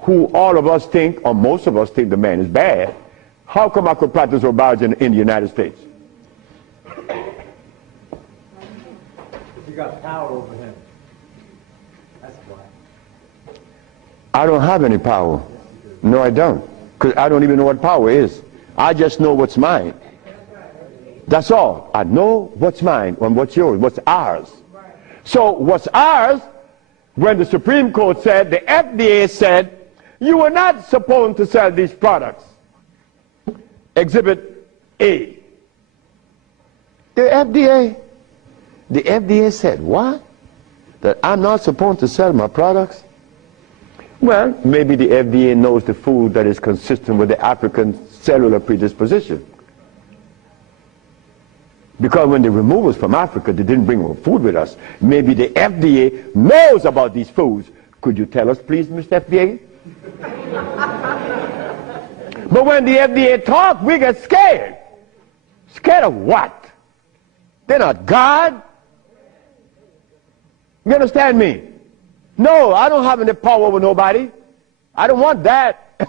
who all of us think, or most of us think the man is bad, how come I could practice herbology in the United States? You got power over him. That's why. I don't have any power. No, I don't. Because I don't even know what power is. I just know what's mine. That's all. I know what's mine and what's yours, what's ours. So what's ours, when the Supreme Court said, the FDA said, you are not supposed to sell these products. Exhibit A. The FDA said, what? That I'm not supposed to sell my products? Well, maybe the FDA knows the food that is consistent with the African cellular predisposition. Because when they removed us from Africa, they didn't bring our food with us. Maybe the FDA knows about these foods. Could you tell us, please, Mr. FDA? But when the FDA talks, we get scared. Scared of what? They're not God. You understand me? No, I don't have any power over nobody. I don't want that.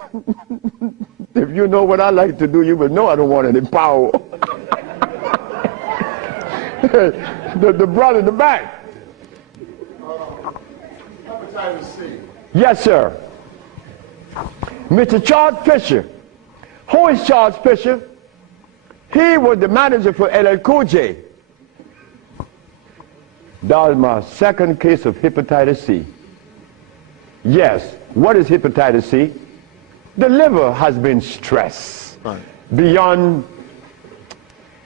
If you know what I like to do, you will know I don't want any power. the brother in the back. Hepatitis C. Yes, sir. Mr. Charles Fisher. Who is Charles Fisher? He was the manager for LL Cool J. That was my second case of hepatitis C. Yes. What is hepatitis C? The liver has been stressed. Right. Beyond.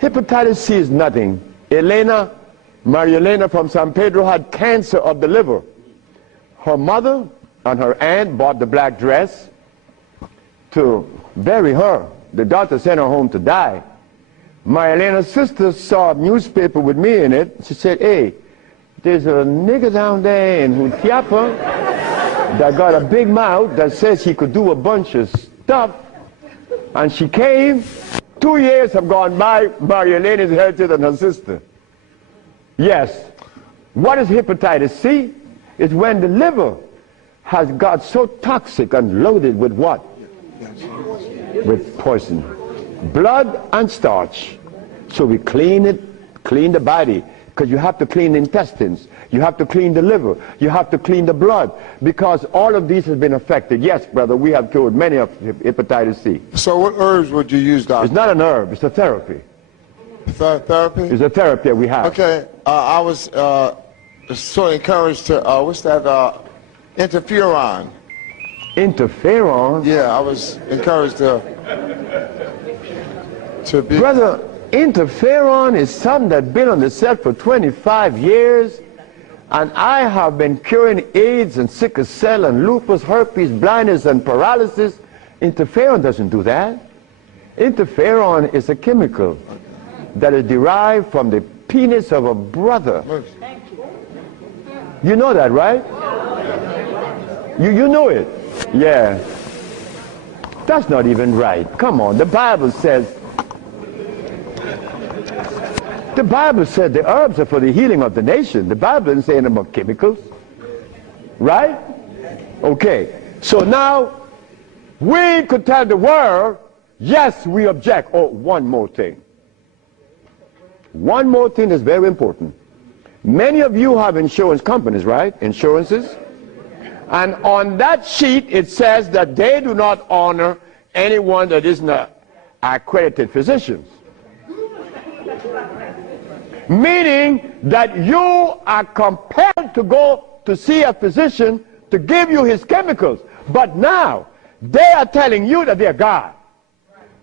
Hepatitis C is nothing. Maria Elena from San Pedro had cancer of the liver. Her mother and her aunt bought the black dress to bury her. The doctor sent her home to die. Maria Elena's sister saw a newspaper with me in it. She said, hey, there's a nigger down there in Jutiapa that got a big mouth that says he could do a bunch of stuff. And she came. 2 years have gone by. Maria Elena is healthier than her sister. Yes. What is hepatitis C? It's when the liver has got so toxic and loaded with what? With poison. Blood and starch. So we clean it, clean the body. Because you have to clean the intestines. You have to clean the liver. You have to clean the blood. Because all of these have been affected. Yes, brother, we have cured many of hepatitis C. So what herbs would you use, doctor? It's not an herb. It's a therapy. Therapy? It's a therapy that we have. Okay. I was so encouraged to, what's that, interferon. Interferon? Yeah, I was encouraged to be... Brother, interferon is something that's been on the set for 25 years, and I have been curing AIDS and sickle cell and lupus, herpes, blindness, and paralysis. Interferon doesn't do that. Interferon is a chemical that is derived from the penis of a brother. You know that, right? You know it. Yeah. That's not even right. Come on, the Bible says The Bible said the herbs are for the healing of the nation. The Bible didn't say anything about chemicals. Right? Okay. So now, we could tell the world, yes, we object. Oh, one more thing. One more thing is very important. Many of you have insurance companies, right? Insurances. And on that sheet, it says that they do not honor anyone that is not accredited physicians. Meaning that you are compelled to go to see a physician to give you his chemicals. But now, they are telling you that they are God.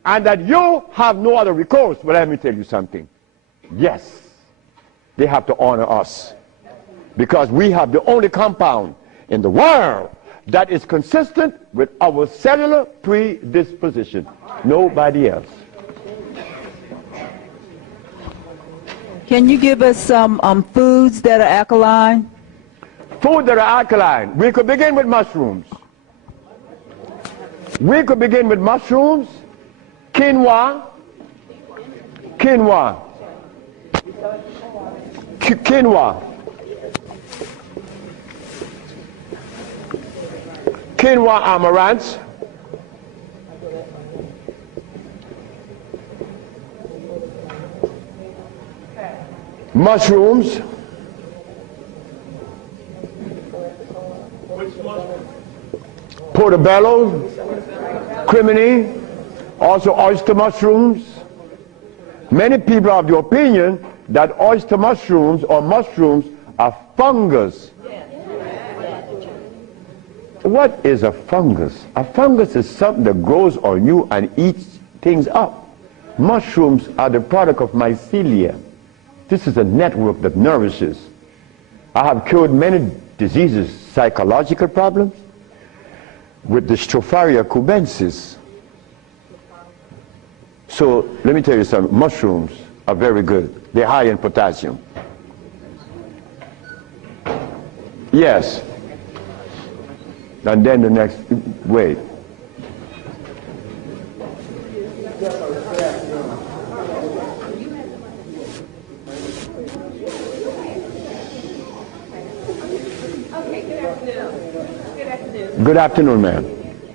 And that you have no other recourse. But let me tell you something. Yes, they have to honor us. Because we have the only compound in the world that is consistent with our cellular predisposition. Nobody else. Can you give us some foods that are alkaline? Food that are alkaline. We could begin with mushrooms. We could begin with mushrooms, quinoa, quinoa, amaranth, mushrooms, portobello, crimini, also oyster mushrooms. Many people are of the opinion that oyster mushrooms or mushrooms are fungus. What is a fungus? A fungus is something that grows on you and eats things up. Mushrooms are the product of mycelia. This is a network that nourishes. I have cured many diseases, psychological problems, with the Stropharia cubensis. So let me tell you something. Mushrooms are very good. They're high in potassium. Yes. And then the next, wait. Good afternoon, ma'am.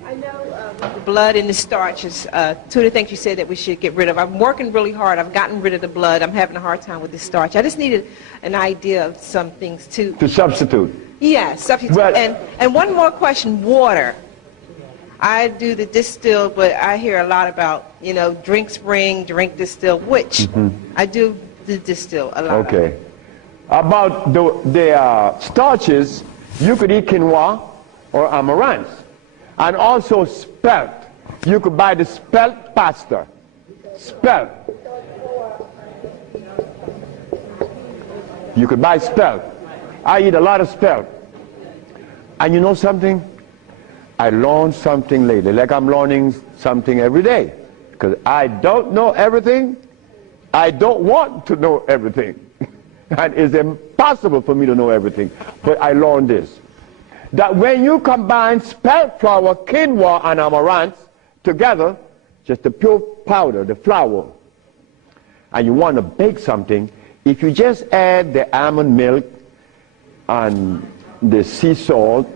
I know the blood and the starches, two of the things you said that we should get rid of. I'm working really hard. I've gotten rid of the blood. I'm having a hard time with the starch. I just needed an idea of some things too. To substitute. Yeah, substitute. Well, and one more question, water. I do the distilled, but I hear a lot about, you know, drink spring, drink distilled, which I do the distill a lot. Okay. About the starches, you could eat quinoa or amaranth. And also spelt. You could buy the spelt pasta. Spelt. You could buy spelt. I eat a lot of spelt. And you know something? I learned something lately, like I'm learning something every day. Because I don't know everything. I don't want to know everything. And it's impossible for me to know everything. But I learned this. That when you combine spelt flour, quinoa, and amaranth together, just the pure powder, the flour, and you want to bake something, if you just add the almond milk and the sea salt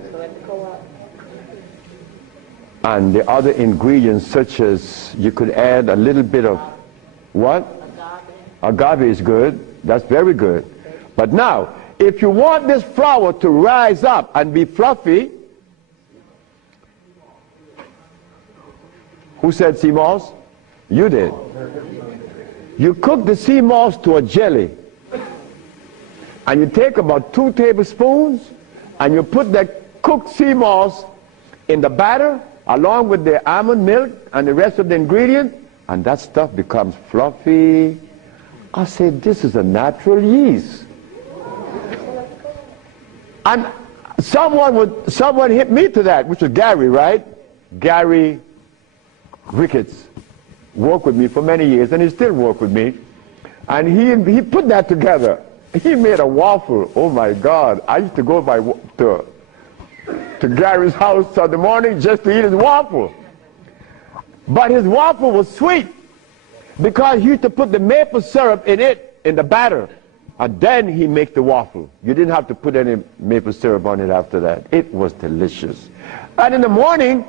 and the other ingredients, such as you could add a little bit of what? Agave is good. That's very good. But now, if you want this flour to rise up and be fluffy, who said sea moss? You did. You cook the sea moss to a jelly. And you take about 2 tablespoons and you put that cooked sea moss in the batter along with the almond milk and the rest of the ingredient, and that stuff becomes fluffy. I said, this is a natural yeast. And someone hit me to that, which was Gary, right? Gary Ricketts worked with me for many years, and he still works with me. And he put that together. He made a waffle. Oh my God! I used to go to Gary's house in the morning just to eat his waffle. But his waffle was sweet because he used to put the maple syrup in it in the batter, and then he make the waffle. You didn't have to put any maple syrup on it after that. It was delicious. And in the morning,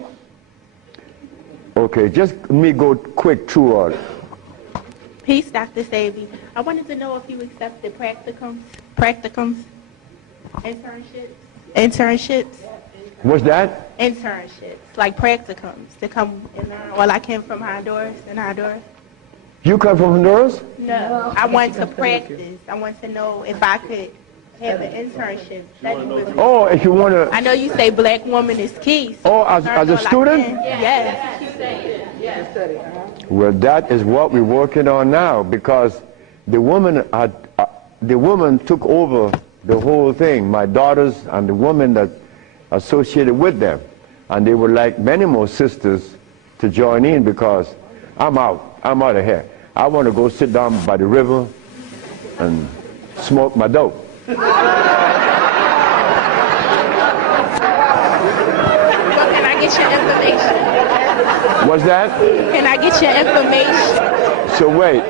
okay, just let me go quick through all. Peace, Dr. Sebi. I wanted to know if you accepted practicums, internships. What's that? Internships, like practicums, to come and learn. Well, I came from Honduras, You come from Honduras? No, I want to practice. I want to know if I could have an internship. Oh, if you want to... I know you say black woman is key. So Oh, as a student? Yes. Well, that is what we're working on now, because the woman took over the whole thing, my daughters and the woman that associated with them. And they would like many more sisters to join in, because I'm out of here. I want to go sit down by the river and smoke my dope. So can I get your information? What's that? Can I get your information? So wait,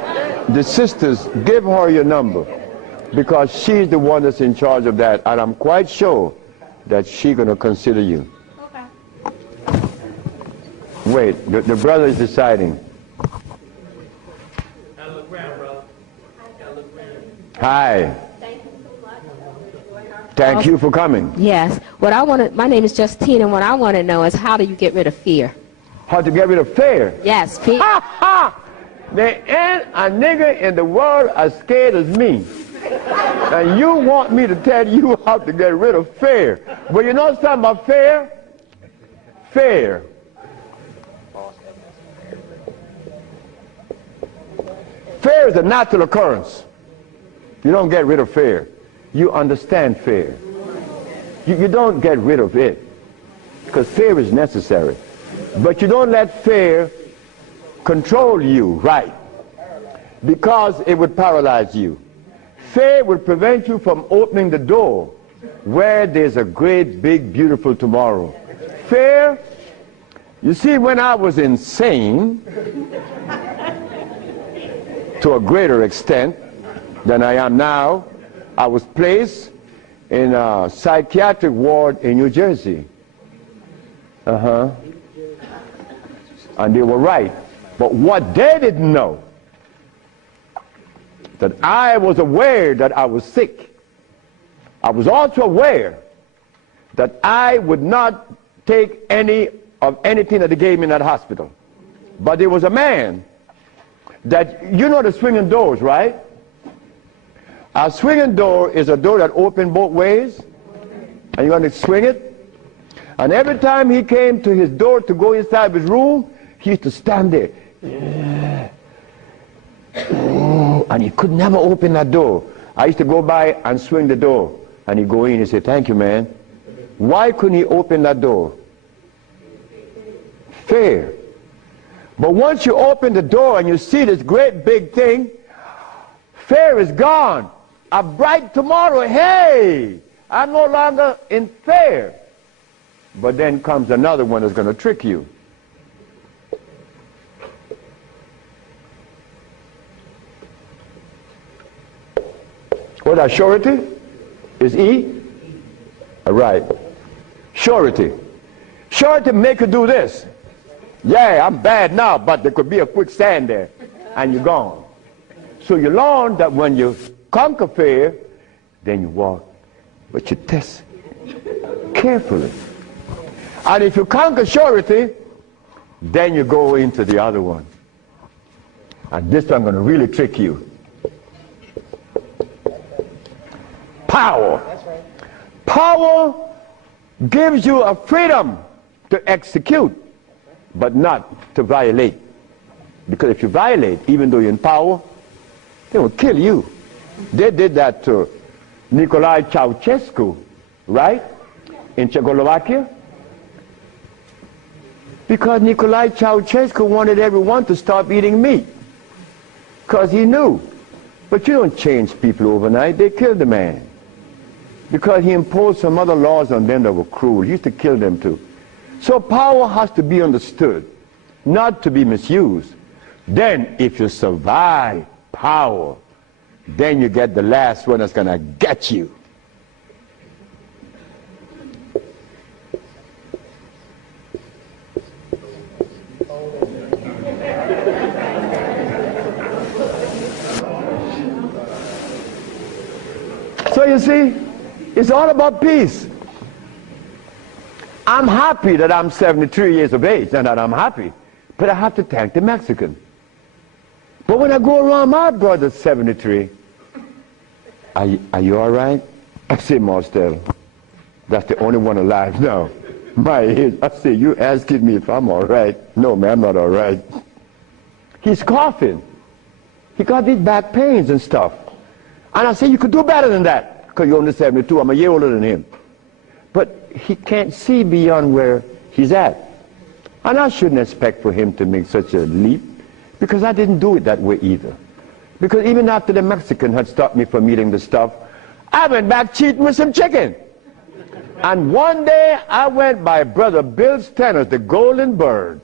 the sisters, give her your number, because she's the one that's in charge of that, and I'm quite sure that she's going to consider you. Okay. Wait, the brother is deciding. Hi. Thank you for coming. Yes. My name is Justine, and what I want to know is, how do you get rid of fear? How to get rid of fear? Yes, fear. Ha ha! There ain't a nigga in the world as scared as me. And you want me to tell you how to get rid of fear. Well, you know something about fear? Fear. Fear is a natural occurrence. You don't get rid of fear. You understand fear. You don't get rid of it, because fear is necessary. But you don't let fear control you, right? Because it would paralyze you. Fear would prevent you from opening the door where there's a great, big, beautiful tomorrow. Fear, you see, when I was insane, to a greater extent than I am now, I was placed in a psychiatric ward in New Jersey. And they were right. But what they didn't know, that I was aware that I was sick. I was also aware that I would not take any of anything that they gave me in that hospital. But there was a man that, you know the swinging doors, right? A swinging door is a door that opens both ways, and you're going to swing it. And every time he came to his door to go inside his room, he used to stand there. And he could never open that door. I used to go by and swing the door, and he'd go in and say, "Thank you, man." Why couldn't he open that door? Fear. But once you open the door and you see this great big thing, fear is gone. A bright tomorrow, hey, I'm no longer in fear. But then comes another one that's going to trick you. What that surety? Is E? All right. Surety. Surety make you do this. Yeah, I'm bad now, but there could be a quicksand there, and you're gone. So you learn that when you conquer fear, then you walk, but you test carefully. And if you conquer surety, then you go into the other one. And this one I'm going to really trick you. Power. Power gives you a freedom to execute, but not to violate. Because if you violate, even though you're in power, they will kill you. They did that to Nicolae Ceausescu, right? In Czechoslovakia. Because Nicolae Ceausescu wanted everyone to stop eating meat. Because he knew. But you don't change people overnight. They killed the man. Because he imposed some other laws on them that were cruel. He used to kill them too. So power has to be understood, not to be misused. Then if you survive power, then you get the last one that's going to get you. So you see, it's all about peace. I'm happy that I'm 73 years of age and that I'm happy, but I have to thank the Mexican. But when I go around my brother's 73, are you all right? I say, Marcel, that's the only one alive now. My age. I say, you asking me if I'm all right? No, man, I'm not all right. He's coughing. He got these back pains and stuff. And I say, you could do better than that, because you're only 72. I'm a year older than him. But he can't see beyond where he's at. And I shouldn't expect for him to make such a leap, because I didn't do it that way either. Because even after the Mexican had stopped me from eating the stuff, I went back cheating with some chicken. And one day I went by Brother Bill's Tennis, the Golden Bird.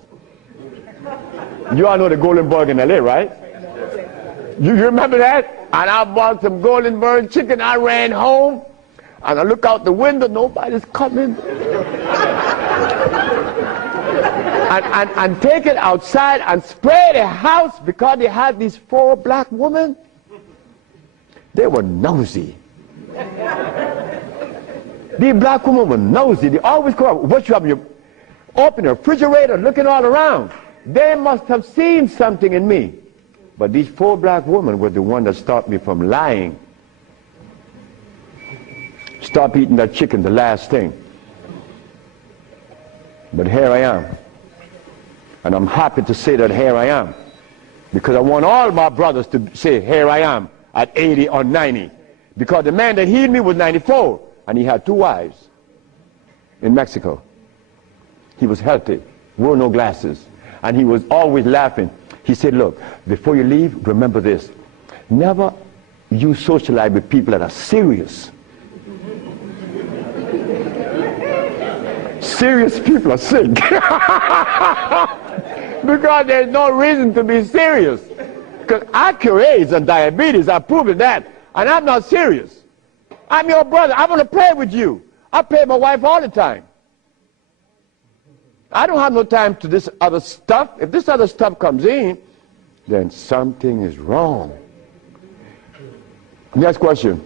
You all know the Golden Bird in LA, right? You remember that? And I bought some Golden Bird chicken. I ran home, and I look out the window, nobody's coming. and take it outside and spray the house, because they had these 4 black women. They were nosy. These black women were nosy. They always go up. What you have? You open the refrigerator, looking all around. They must have seen something in me. But these 4 black women were the one that stopped me from lying. Stop eating that chicken, the last thing. But here I am. And I'm happy to say that here I am. Because I want all my brothers to say, here I am, at 80 or 90. Because the man that healed me was 94, and he had 2 wives in Mexico. He was healthy, wore no glasses, and he was always laughing. He said, look, before you leave, remember this. Never you socialize with people that are serious. Serious people are sick. Because there's no reason to be serious. Because I cure AIDS and diabetes, I've proven that. And I'm not serious. I'm your brother. I want to play with you. I play with my wife all the time. I don't have no time to this other stuff. If this other stuff comes in, then something is wrong. Next question.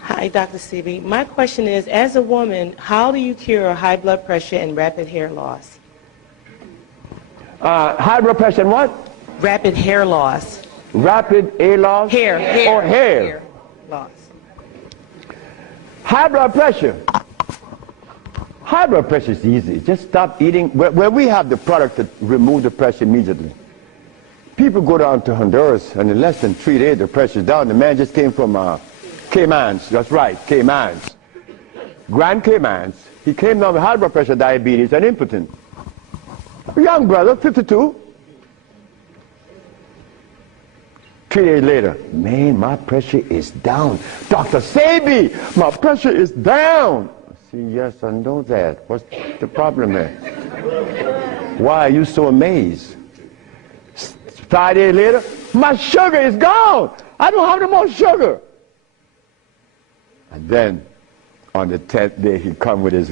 Hi, Dr. Sebi. My question is, as a woman, how do you cure high blood pressure and rapid hair loss? High blood pressure and what? Rapid hair loss. Rapid hair loss? Hair. Or hair? Hair loss. High blood pressure. High blood pressure is easy. Just stop eating. Where we have the product to remove the pressure immediately. People go down to Honduras, and in less than 3 days, the pressure's down. The man just came from Caymans. That's right, Caymans. Grand Caymans. He came down with high blood pressure, diabetes, and impotent. A young brother, 52. 3 days later, man, my pressure is down. Dr. Sebi, my pressure is down. I see, yes, I know that. What's the problem there? Why are you so amazed? 5 days later, my sugar is gone. I don't have no more sugar. And then, on the 10th day, he come with his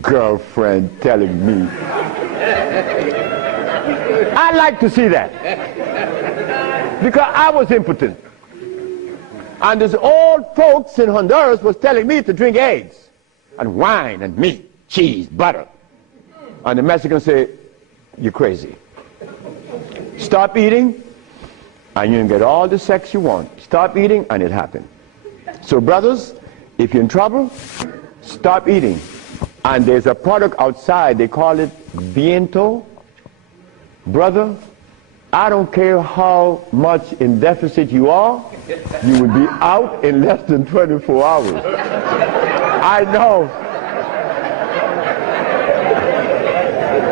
girlfriend telling me. I like to see that. Because I was impotent. And this old folks in Honduras was telling me to drink eggs and wine and meat, cheese, butter. And the Mexicans say, you're crazy. Stop eating, and you can get all the sex you want. Stop eating, and it happened. So brothers, if you're in trouble, stop eating. And there's a product outside, they call it Viento. Brother, I don't care how much in deficit you are, you will be out in less than 24 hours. I know.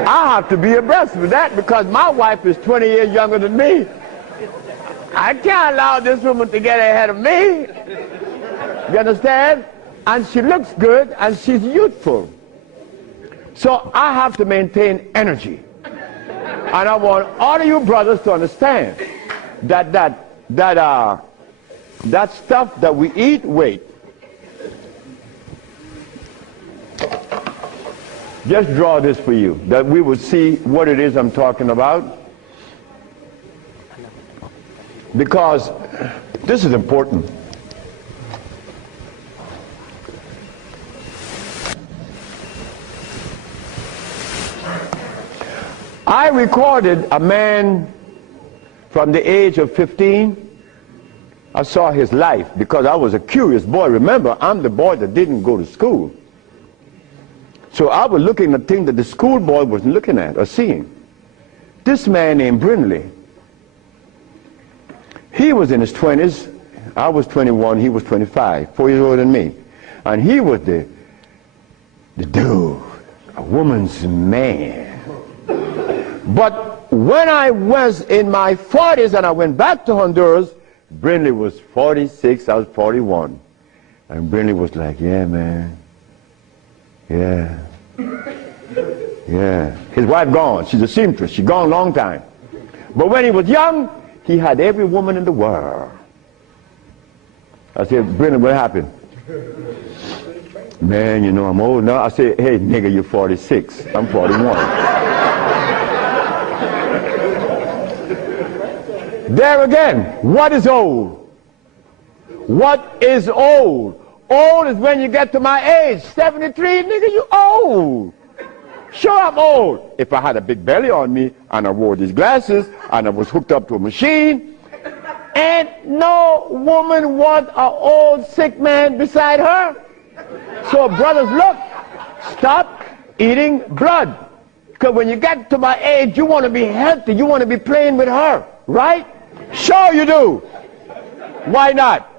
I have to be abreast with that because my wife is 20 years younger than me. I can't allow this woman to get ahead of me. You understand? And she looks good and she's youthful. So I have to maintain energy. And I want all of you brothers to understand that that stuff that we eat, wait. Just draw this for you, that we will see what it is I'm talking about. Because this is important. I recorded a man from the age of 15. I saw his life because I was a curious boy. Remember, I'm the boy that didn't go to school. So I was looking at things that the school boy wasn't looking at or seeing. This man named Brindley, he was in his 20s. I was 21, he was 25, 4 years older than me. And he was the dude, a woman's man. But when I was in my 40s and I went back to Honduras, Brindley was 46, I was 41. And Brindley was like, yeah, man. Yeah. Yeah. His wife gone. She's a seamstress. She's gone a long time. But when he was young, he had every woman in the world. I said, Brindley, what happened? Man, you know, I'm old now. I said, hey, nigga, you're 46. I'm 41. There again, what is old? What is old? Old is when you get to my age. 73, nigga, you old. Sure, I'm old. If I had a big belly on me, and I wore these glasses, and I was hooked up to a machine, and no woman wants an old sick man beside her. So brothers, look, stop eating blood. Because when you get to my age, you want to be healthy. You want to be playing with her, right? Sure you do. Why not?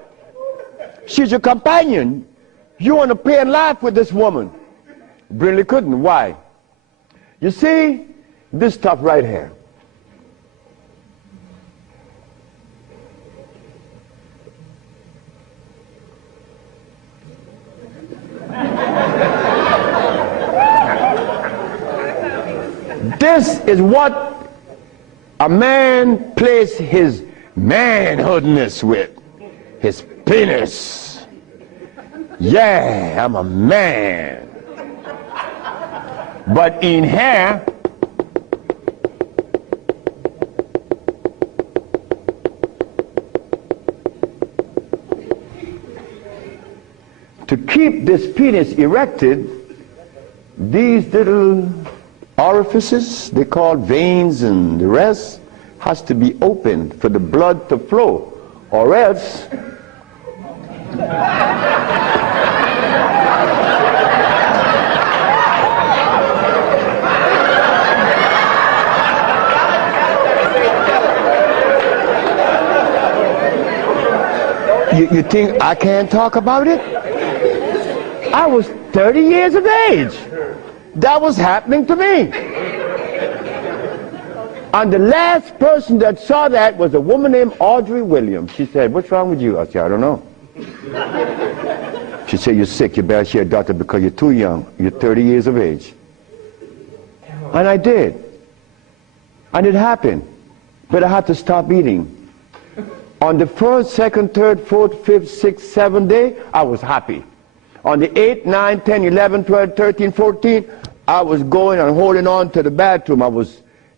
She's your companion. You want to play and laugh with this woman. Brindley couldn't. Why? You see, this stuff right here. This is what a man plays his manhoodness with, his penis. Yeah, I'm a man. But in here, to keep this penis erected, these little orifices, they call veins and the rest, has to be opened for the blood to flow, or else you think I can't talk about it? I was 30 years of age. That was happening to me. And the last person that saw that was a woman named Audrey Williams. She said, what's wrong with you? I said, I don't know. She said, you're sick. You better see a doctor because you're too young. You're 30 years of age. And I did. And it happened. But I had to stop eating. On the 1st, 2nd, 3rd, 4th, 5th, 6th, 7th day, I was happy. On the 8th, 9th, 10th, 11th, 12th, 13th, 14th, I was going and holding on to the bathroom.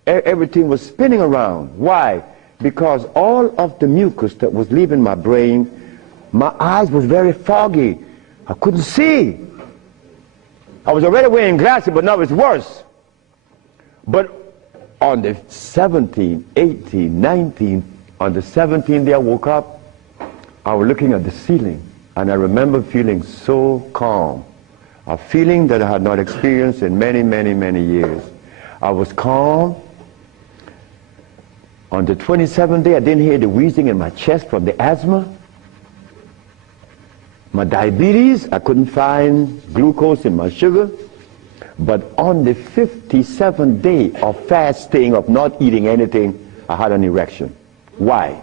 Everything was spinning around. Why? Because all of the mucus that was leaving my brain, my eyes was very foggy. I couldn't see. I was already wearing glasses, but now it's worse. But on the 17th, 18th, 19th, on the 17th day I woke up, I was looking at the ceiling, and I remember feeling so calm. A feeling that I had not experienced in many, many, many years. I was calm. On the 27th day, I didn't hear the wheezing in my chest from the asthma. My diabetes, I couldn't find glucose in my sugar. But on the 57th day of fasting, of not eating anything, I had an erection. Why?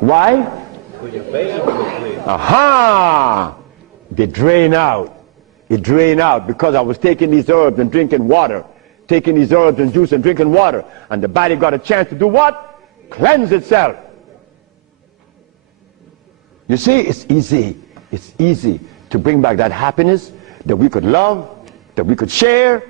Why? Aha! They drain out. It drained out because I was taking these herbs and drinking water. Taking these herbs and juice and drinking water. And the body got a chance to do what? cleanse itself. You see, it's easy to bring back that happiness that we could love, that we could share,